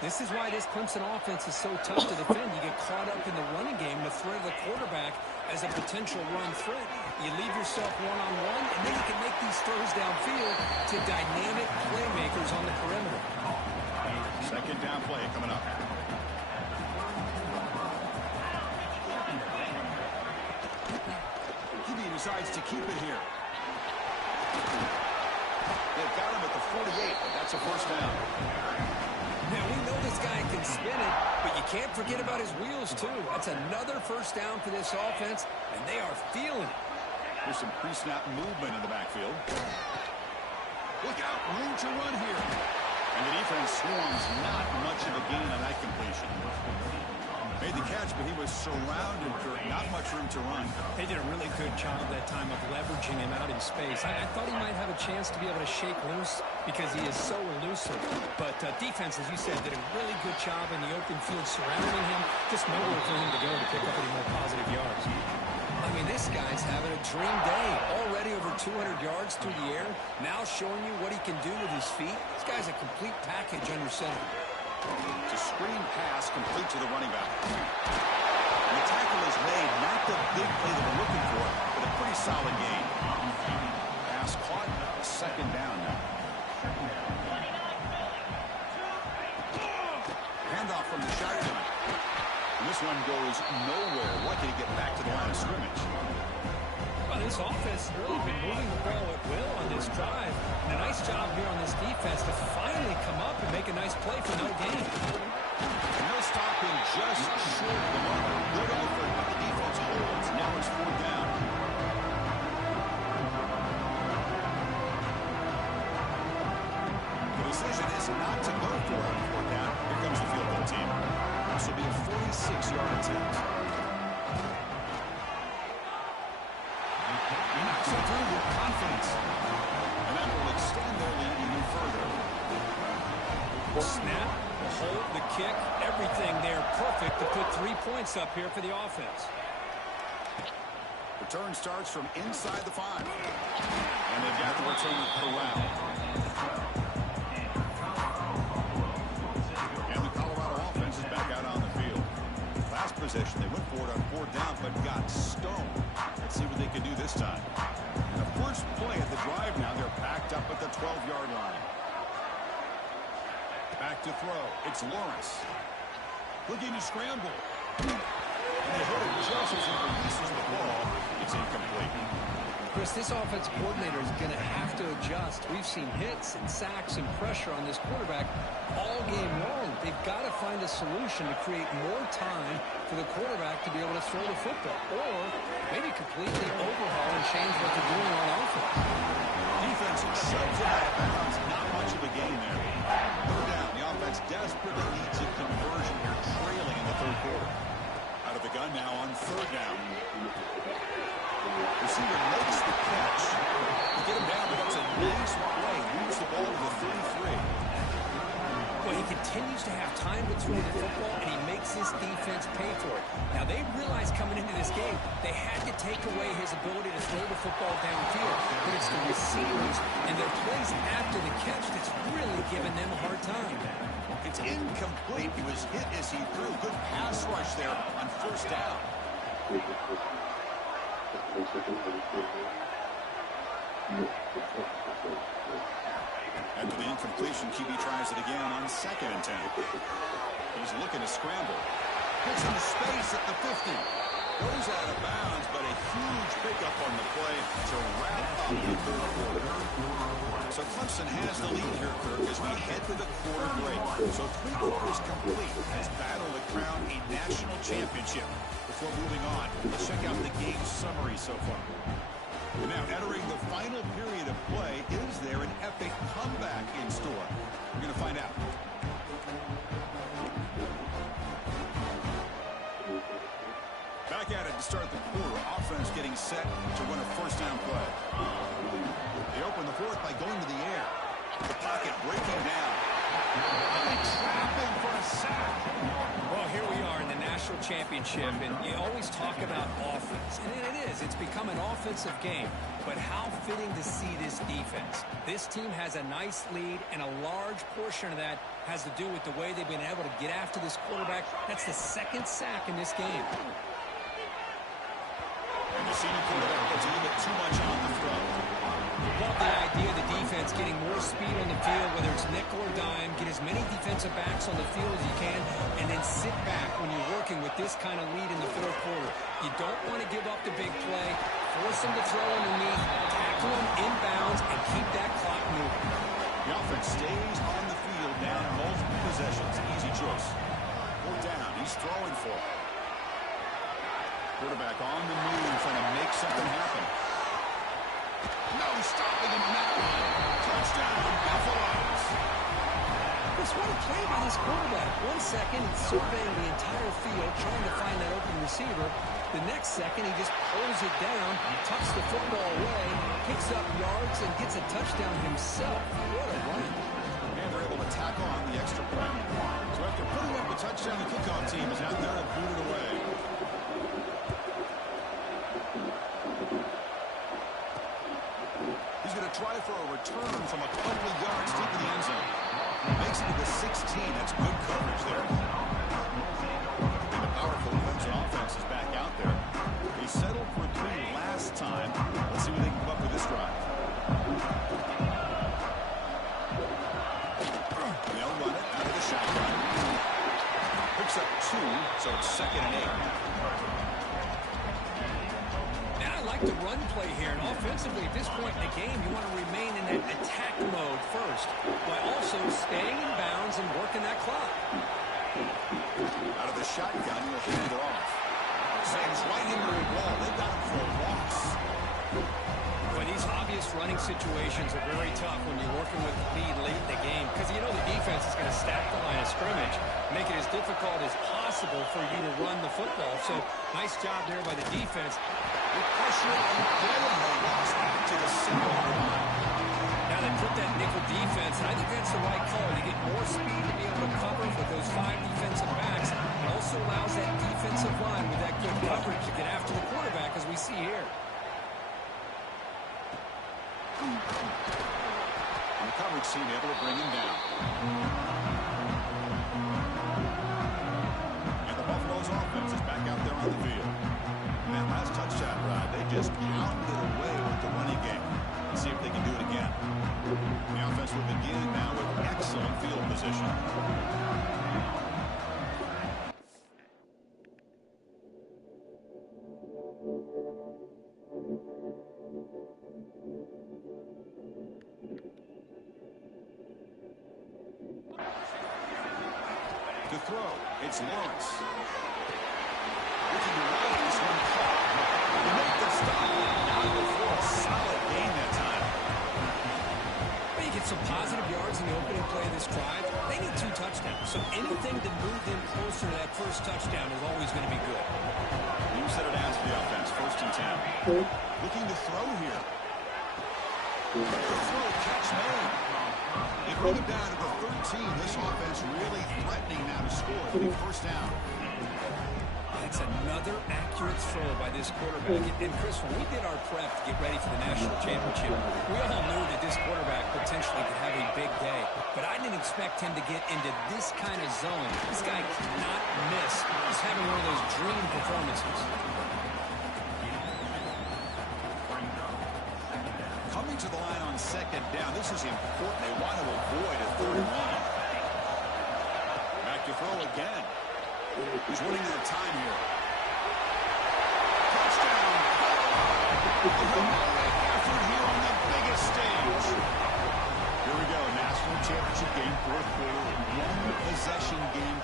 This is why this Clemson offense is so tough to defend. You get caught up in the running game, the threat of the quarterback as a potential run threat. You leave yourself one-on-one, and then you can make these throws downfield to dynamic playmakers on the perimeter. Second down play coming up. Decides to keep it here. They've got him at the 48, but that's a first down. Now, we know this guy can spin it, but you can't forget about his wheels, too. That's another first down for this offense, and they are feeling it. There's some pre-snap movement in the backfield. Look out, room to run here. And the defense swarms, not much of a gain on that completion. Made the catch, but he was surrounded, Kurt. Not much room to run. They did a really good job that time of leveraging him out in space. I thought he might have a chance to be able to shake loose because he is so elusive. But defense, as you said, did a really good job in the open field surrounding him. Just nowhere for him to go to pick up any more positive yards. I mean, this guy's having a dream day. Already over 200 yards through the air. Now showing you what he can do with his feet. This guy's a complete package under center. It's a screen pass complete to the running back. And the tackle is made, not the big play that we're looking for, but a pretty solid gain. Pass caught, second down now. Handoff from the shotgun. And this one goes nowhere. Lucky to get back to the line of scrimmage. Well, this offense has really been moving the ball at will on this drive. And a nice job here on this defense to finally come up and make a nice play for no gain. No stopping, just short of the marker. Good effort, but the defense holds. Now it's fourth down. The decision is not to go for it on fourth down. Here comes the field goal team. This will be a 46-yard attempt. Knocks it through with confidence. And that will extend their lead even further. Snap, the hold, the kick, everything there perfect to put 3 points up here for the offense. Return starts from inside the 5. And they've got the return corralled. And the Colorado offense possession. They went for it on 4th down, but got stoned. Let's see what they can do this time. The first play of the drive now, they're packed up at the 12-yard line. Back to throw. It's Lawrence. Looking to scramble. And they hit it just as he releases the ball. It's incomplete. Chris, this offensive coordinator is going to have to adjust. We've seen hits and sacks and pressure on this quarterback all game long. They've got to find a solution to create more time for the quarterback to be able to throw the football, or maybe completely overhaul and change what they're doing on offense. Defense shoves it out of bounds. Not much of a gain there. 3rd down. The offense desperately needs a conversion here, trailing in the 3rd quarter. Out of the gun now on 3rd down. Receiver makes the catch. To get him down, but that's a nice play. Moves the ball to the 33. Well, he continues to have time to throw the football, and he makes his defense pay for it. Now, they realized coming into this game they had to take away his ability to throw the football downfield. But it's the receivers and their plays after the catch that's really giving them a hard time. It's incomplete. He was hit as he threw. Good pass rush there on 1st down. After the incompletion, QB tries it again on 2nd and 10. He's looking to scramble. Puts into space at the 50. Goes out of bounds, but a huge pickup on the play to wrap up the 3rd quarter. So Clemson has the lead here, Kirk, as we head to the quarter break. So 3 quarters complete as battle to crown a national championship. Before moving on, let's check out the game summary so far. Now, entering the final period of play, is there an epic comeback in store? We're going to find out. Back at it to start the quarter. Offense getting set to run a 1st down play. They open the 4th by going to the air. The pocket breaking down. And they trap him for a sack. Well, here we are in the national championship, and you always talk about offense. And it is. It's become an offensive game. But how fitting to see this defense. This team has a nice lead, and a large portion of that has to do with the way they've been able to get after this quarterback. That's the 2nd sack in this game. And the senior quarterback gets a little bit too much on the throw. Love the idea of the defense getting more speed on the field, whether it's nickel or dime, get as many defensive backs on the field as you can, and then sit back when you're working with this kind of lead in the 4th quarter. You don't want to give up the big play, force them to throw underneath, tackle them inbounds, and keep that clock moving. The offense stays on the field down multiple possessions. Easy choice. 4th down. He's throwing for it. Quarterback on the move, trying to make something happen. No stopping him on that one. Touchdown, Buffaloes. Chris, what a play by this quarterback. 1 second, he's surveying the entire field, trying to find that open receiver. The next second, he just pulls it down, tucks the football away, picks up yards, and gets a touchdown himself. What a run. And they're able to tack on the extra point. So after putting up a touchdown, the kickoff team is out there to boot it away. He's going to try for a return from a couple of yards deep in the end zone. Makes it to the 16. That's good coverage there. And the powerful Clemson offense is back out there. They settled for 3 last time. Let's see what they can come up with this drive. They'll run it out of the shotgun. Picks up 2, so it's 2nd and 8. The run play here, and offensively at this point in the game, you want to remain in that attack mode first, while also staying in bounds and working that clock. Out of the shotgun, he'll hand it off. Sands right into the wall. They got him for a loss. But these obvious running situations are very tough when you're working with the lead late in the game, because you know the defense is going to stack the line of scrimmage, make it as difficult as possible for you to run the football. So nice job there by the defense. With pressure on the loss back to the single line. Now they put that nickel defense, and I think that's the right call. You get more speed to be able to cover with those 5 defensive backs. It also allows that defensive line with that good coverage to get after the quarterback, as we see here. And the coverage team able to bring him down. And the Buffaloes offense is back To throw, it's Lawrence. Looking to ride this one caught. They make the stop. Now for a solid gain that time. Well, you get some positive yards in the opening play of this drive. They need 2 touchdowns, so anything to move them closer to that first touchdown is always going to be good. You set it down to the offense, 1st and 10. Looking to throw here. The throw, catch made. They bring it down to the 13. This offense really threatening now to score. It'll be 1st down. That's another accurate throw by this quarterback. And Chris, when we did our prep to get ready for the national championship, we all knew that this quarterback potentially could have a big day. But I didn't expect him to get into this kind of zone. This guy cannot miss. He's having one of those dream performances. Coming to the line on 2nd down. This is important. They want to avoid a 3rd and 1. Back to throw again. He's running out of time here. Touchdown! A heroic effort here on the biggest stage. Here we go. National championship game, 4th quarter. 1-possession game.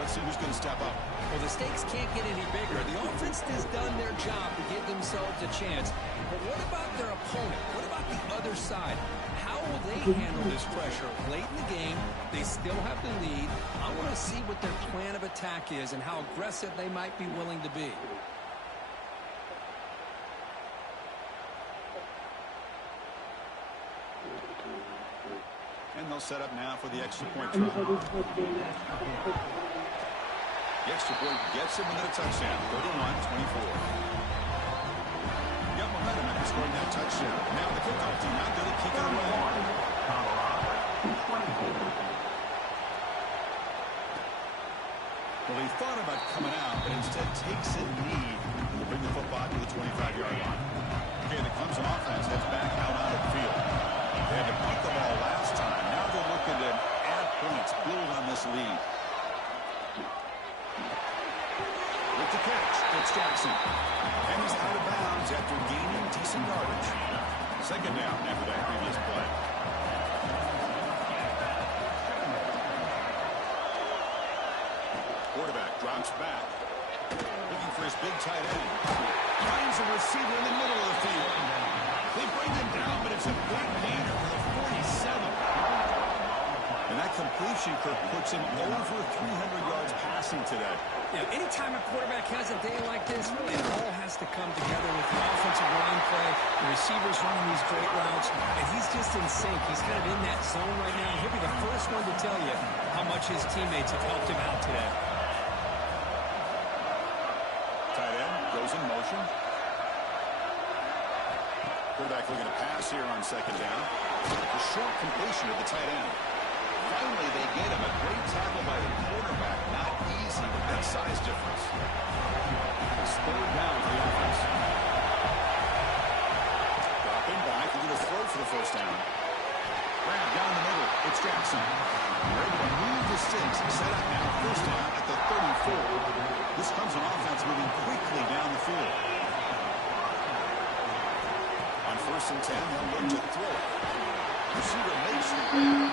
Let's see who's going to step up. Well, the stakes can't get any bigger. The offense has done their job to give themselves a chance. But what about their opponent? What about the other side? How will they handle this pressure? Late in the game, they still have the lead. I want to see what their plan of attack is and how aggressive they might be willing to be. And they'll set up now for the extra point try. The extra point gets him another touchdown. 31-24. Got momentum after scoring that touchdown. Now the kickoff team out there to kick it away. Well, he thought about coming out, but instead takes a knee to bring the football to the 25-yard line. Okay, the Clemson offense heads back out on the field. They had to punt the ball last time. Now they're looking to add points, build on this lead. With the catch, it's Jackson. And he's out of bounds after gaining decent yardage. 2nd down after that previous play. Quarterback drops back. Looking for his big tight end. Finds a receiver in the middle of the field. They bring him down, but it's a big gainer for the 47. And that completion, Kirk, puts him over 300 yards passing today. Yeah, anytime a quarterback has a day like this, really it all has to come together with the offensive line play, the receivers running these great routes, and he's just in sync. He's kind of in that zone right now. He'll be the first one to tell you how much his teammates have helped him out today. Tight end goes in motion. Quarterback looking to pass here on 2nd down. A short completion of the tight end. Finally, they get him. A great tackle by the quarterback. Not easy with that size difference. It's 3rd down for the offense. Dropping back. They're going to throw for the 1st down. Grab down the middle. It's Jackson. They're able to move the sticks. Set up now. 1st down at the 34. This comes an offense moving quickly down the field. On 1st and 10, they'll look to throw it. Receiver makes the grab.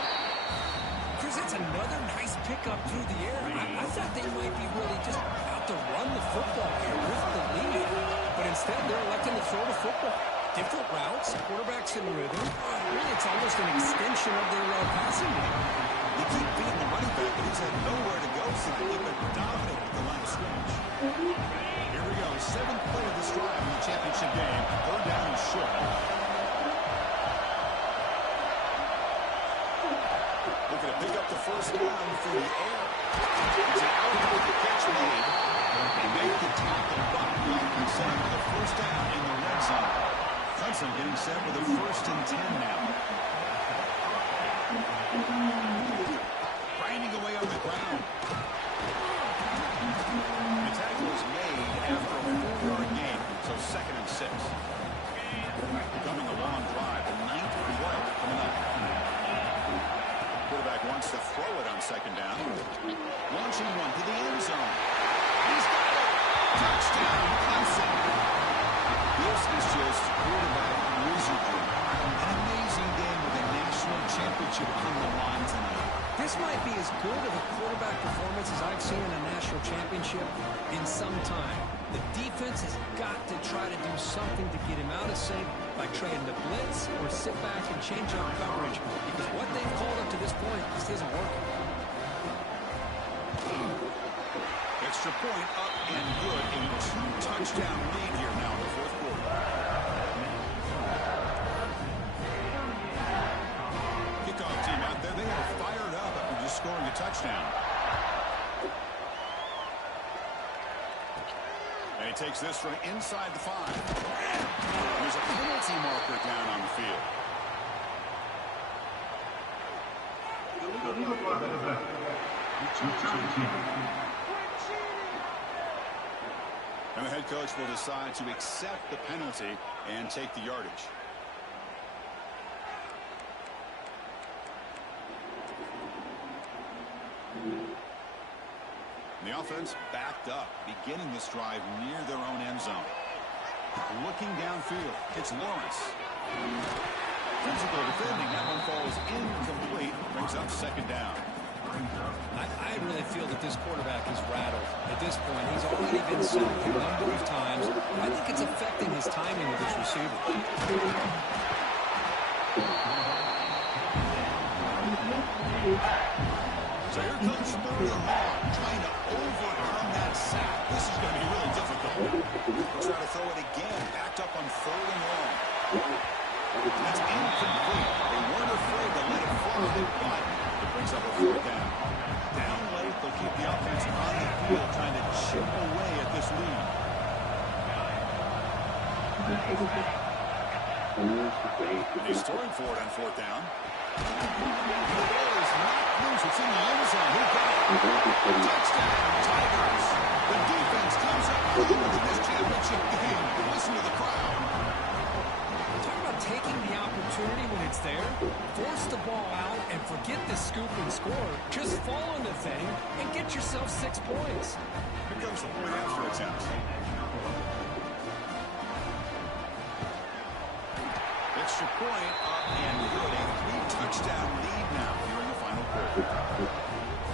Chris, that's another nice pickup through the air. I thought they might be really just out to run the football here with the lead. But instead, they're electing to throw the football. Different routes, quarterbacks in rhythm. Really, it's almost an extension of their passing game. They keep beating the running back, but he's had nowhere to go, so they've been dominant with the line of scrimmage. Here we go. 7th play of this drive in the championship game. 3rd down and short. Looking to pick up the 1st down through the air. It's an out-of-the catch made. They make the tackle, but Walker set up for the 1st down in the red zone. Clemson getting set for the 1st and 10 now. Grinding away on the ground. The tackle is made after a 4-yard gain, so 2nd and 6. Becoming a long drive, the 9th play coming up. Quarterback wants to throw it on 2nd down. Launching one to the end zone. He's got it. Touchdown, Clemson. This is just quarterback wizardry. An amazing game with a national championship on the line tonight. This might be as good of a quarterback performance as I've seen in a national championship in some time. The defense has got to try to do something to get him out of sync by trying to blitz or sit back and change up coverage, because what they've called up to this point just isn't working. Extra point up and good. A 2-touchdown lead here now in the fourth quarter. Kickoff team out there, they are fired up after just scoring a touchdown. And he takes this from inside the 5. There's a penalty marker down on the field. And the head coach will decide to accept the penalty and take the yardage. And the offense backed up, beginning this drive near their own end zone. Looking downfield, it's Lawrence. Physical defending, that one falls incomplete, brings up second down. I really feel that this quarterback is rattled. At this point, he's already been sacked a number of times. I think it's affecting his timing with his receiver. So here comes Lamar trying to overcome that sack. This is going to be really difficult. He'll try to throw it again, backed up on 3rd and long. That's incomplete. They weren't afraid to let it fly, but it brings up a 4th down. Down late, they'll keep the offense on the field, trying to chip away at this lead. And he's throwing for it on 4th down. The ball is not loose. It's in the end zone. Who got it? Touchdown, Tigers. The defense comes up with this championship game. Listen to the crowd. Talk about taking the opportunity when it's there. Force the ball out and forget the scoop and score. Just fall on the thing and get yourself 6 points. Here comes the point after attempt. Extra point up and good. A 3-touchdown lead now here in the final quarter.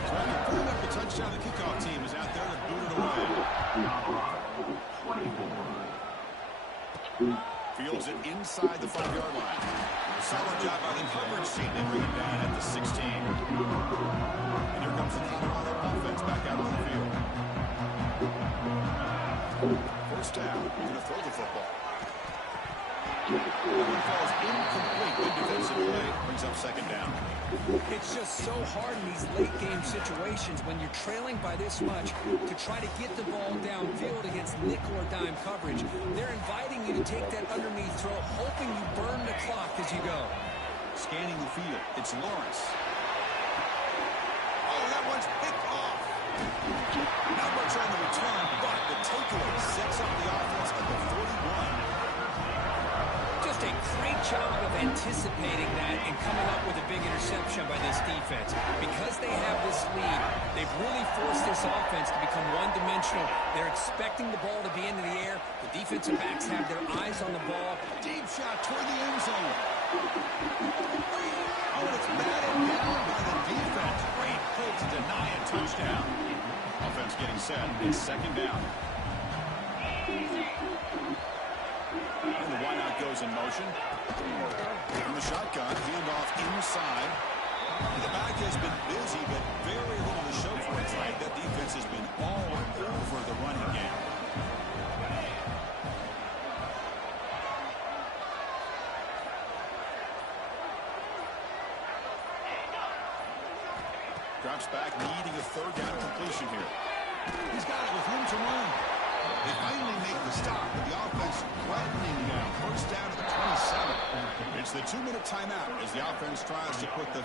So after putting up the touchdown, the kickoff team is out there to boot it away. Fields it inside the 5-yard line. Solid job by the coverage team. They bring it down at the 16. And here comes the Colorado offense back out on the field. First down. We're going to throw the football. That one falls incomplete. Good defensive play. Brings up second down. It's just so hard in these late-game situations when you're trailing by this much to try to get the ball downfield against nickel or dime coverage. They're inviting you to take that underneath throw, hoping you burn the clock as you go. Scanning the field. It's Lawrence. Oh, that one's picked off. Not much on the return, but the takeaway sets up the offense at the 41. Just a great job of anticipating that and coming up with a big interception by this defense. Because they have this lead, they've really forced this offense to become one-dimensional. They're expecting the ball to be into the air. The defensive backs have their eyes on the ball. Deep shot toward the end zone. Oh, and it's batted down by the defense. Great pull to deny a touchdown. Offense getting set. It's second down. And the wideout goes in motion. From the shotgun, handoff inside. And the back has been busy, but very little to show for it tonight. That defense has been all over the running game. Drops back, needing a 3rd down completion here. He's got it with room to run. They finally make the stop, but the offense threatening now. First down at the 27. It's the 2-minute timeout as the offense tries to put the...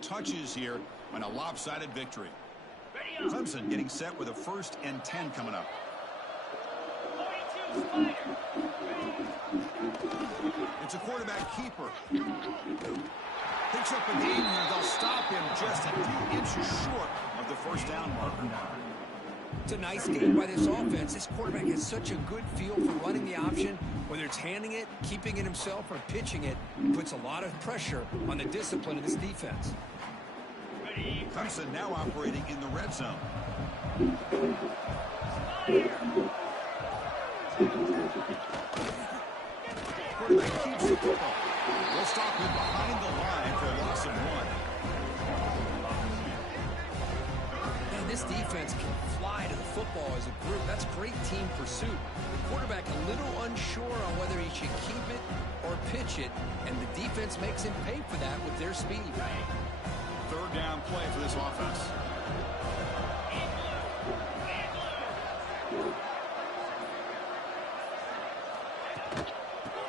Touches here on a lopsided victory. Clemson getting set with a 1st and 10 coming up. It's a quarterback keeper. Picks up a gain here. They'll stop him just a few inches short of the 1st down marker. It's a nice game by this offense. This quarterback has such a good feel for running the option. Whether it's handing it, keeping it himself, or pitching it, puts a lot of pressure on the discipline of this defense. Clemson now operating in the red zone. Quarterback keeps the football. We'll stop him behind the line for a loss of 1. Man, this defense can fly to the football as a group. That's great team pursuit. The quarterback a little unsure on whether he should keep it or pitch it, and the defense makes him pay for that with their speed. 3rd down play for this offense.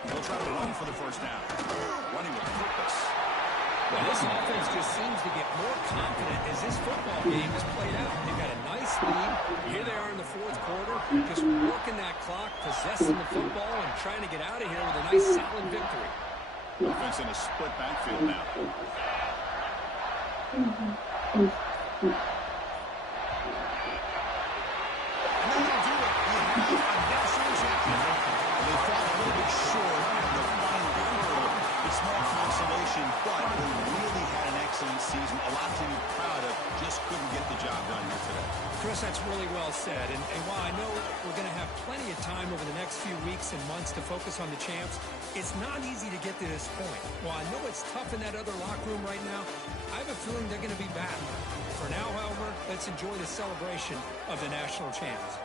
They'll try to run for the 1st down. Running with purpose. Well, this offense just seems to get more confident as this football game is played out. They've got a nice lead. Here they are in the 4th quarter, just working that clock, possessing the football, and trying to get out of here with a nice, solid victory. Offense in a split backfield now. And that'll do it. You have a national champion. They fall a little bit short of the final hurdle. It's more consolation, but they really had an excellent season. A lot to be proud of. Just couldn't get the job done here today. Chris, that's really well said. And while I know we're going to have plenty of time over the next few weeks and months to focus on the champs, it's not easy to get to this point. While I know it's tough in that other locker room right now, I have a feeling they're going to be back. For now, however, let's enjoy the celebration of the national champs.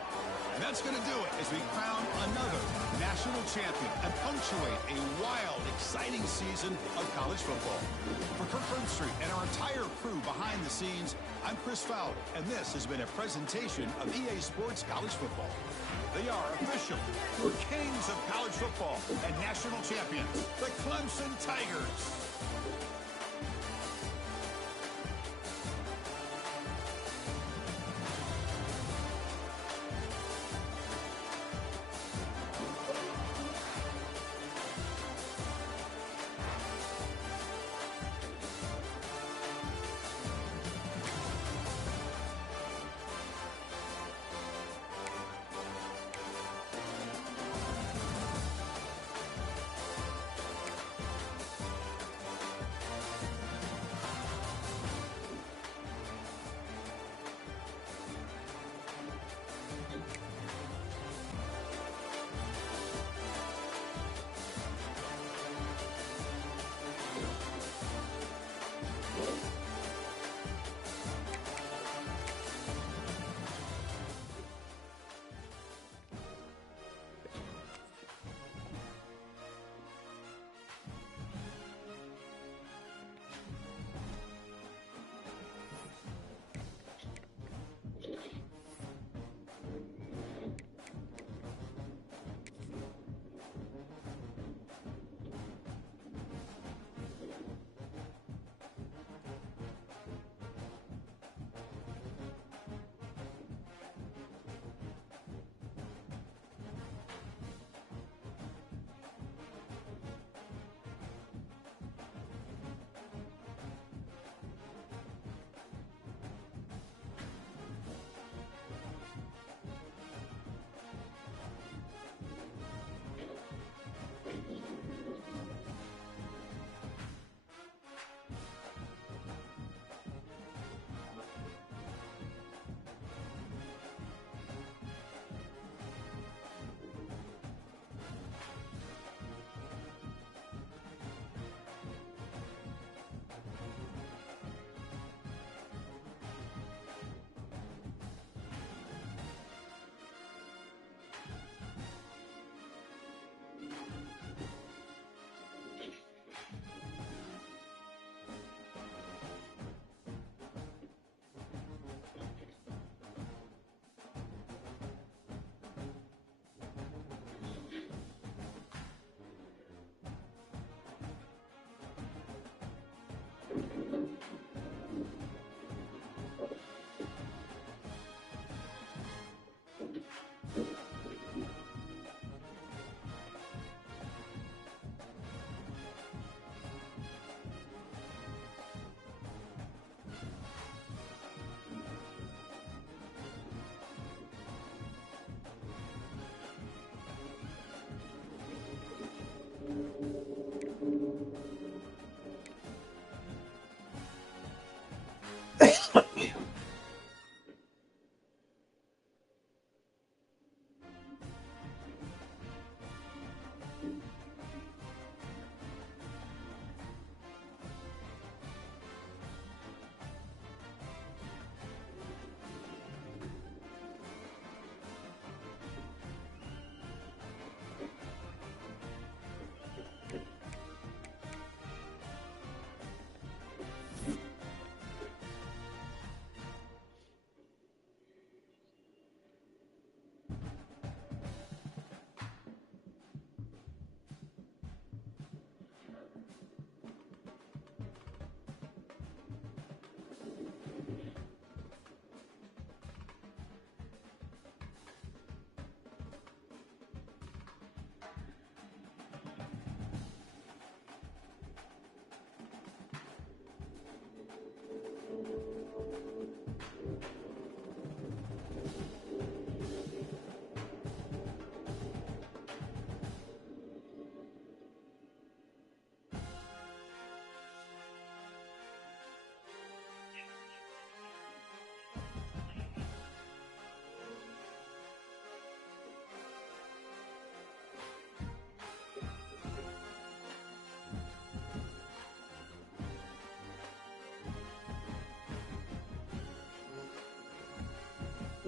And that's going to do it as we crown another national champion and punctuate a wild, exciting season of college football. For Kirk Herbstreit and our entire crew behind the scenes, I'm Chris Fowler, and this has been a presentation of EA Sports College Football. They are official. We're kings of college football and national champions, the Clemson Tigers.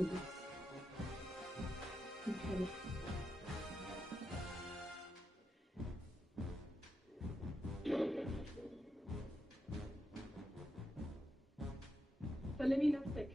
Okay. سلمي نفسك.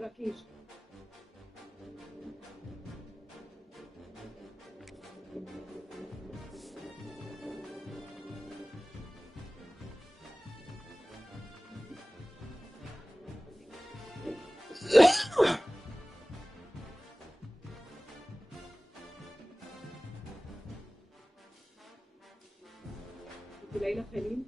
تتحركيش. انت ليلى خليل؟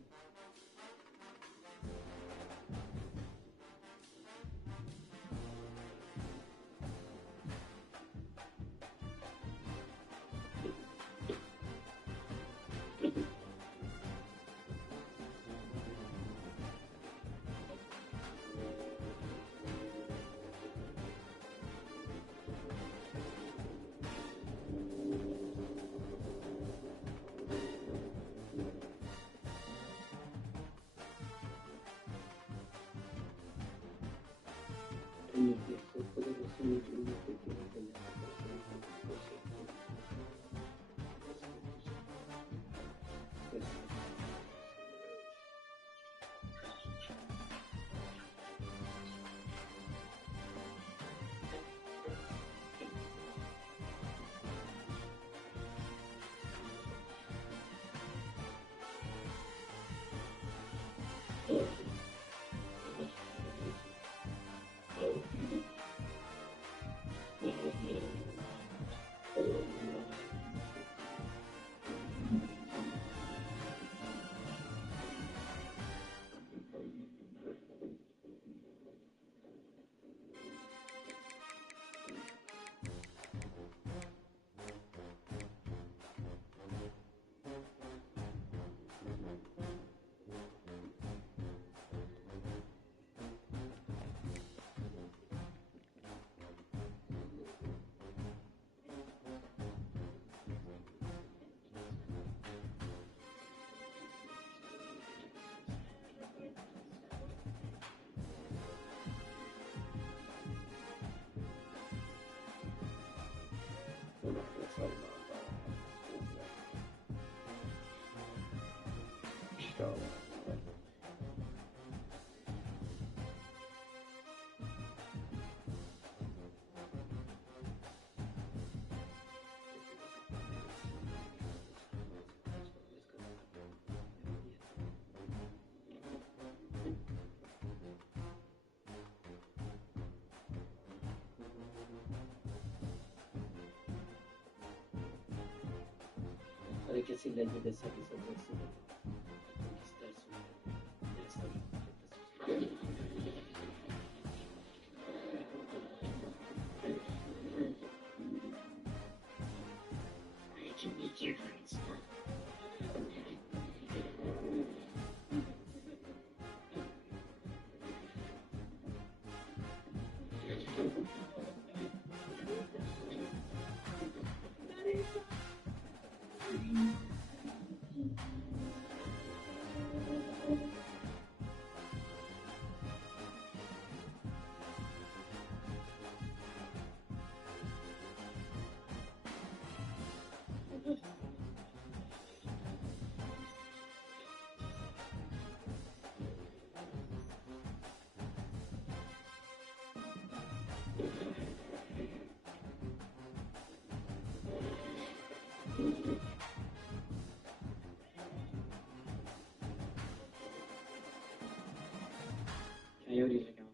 que si le ayudes a resolver su reto, a conquistar su meta, debe estar completa sus I can be your friends now. Coyote account.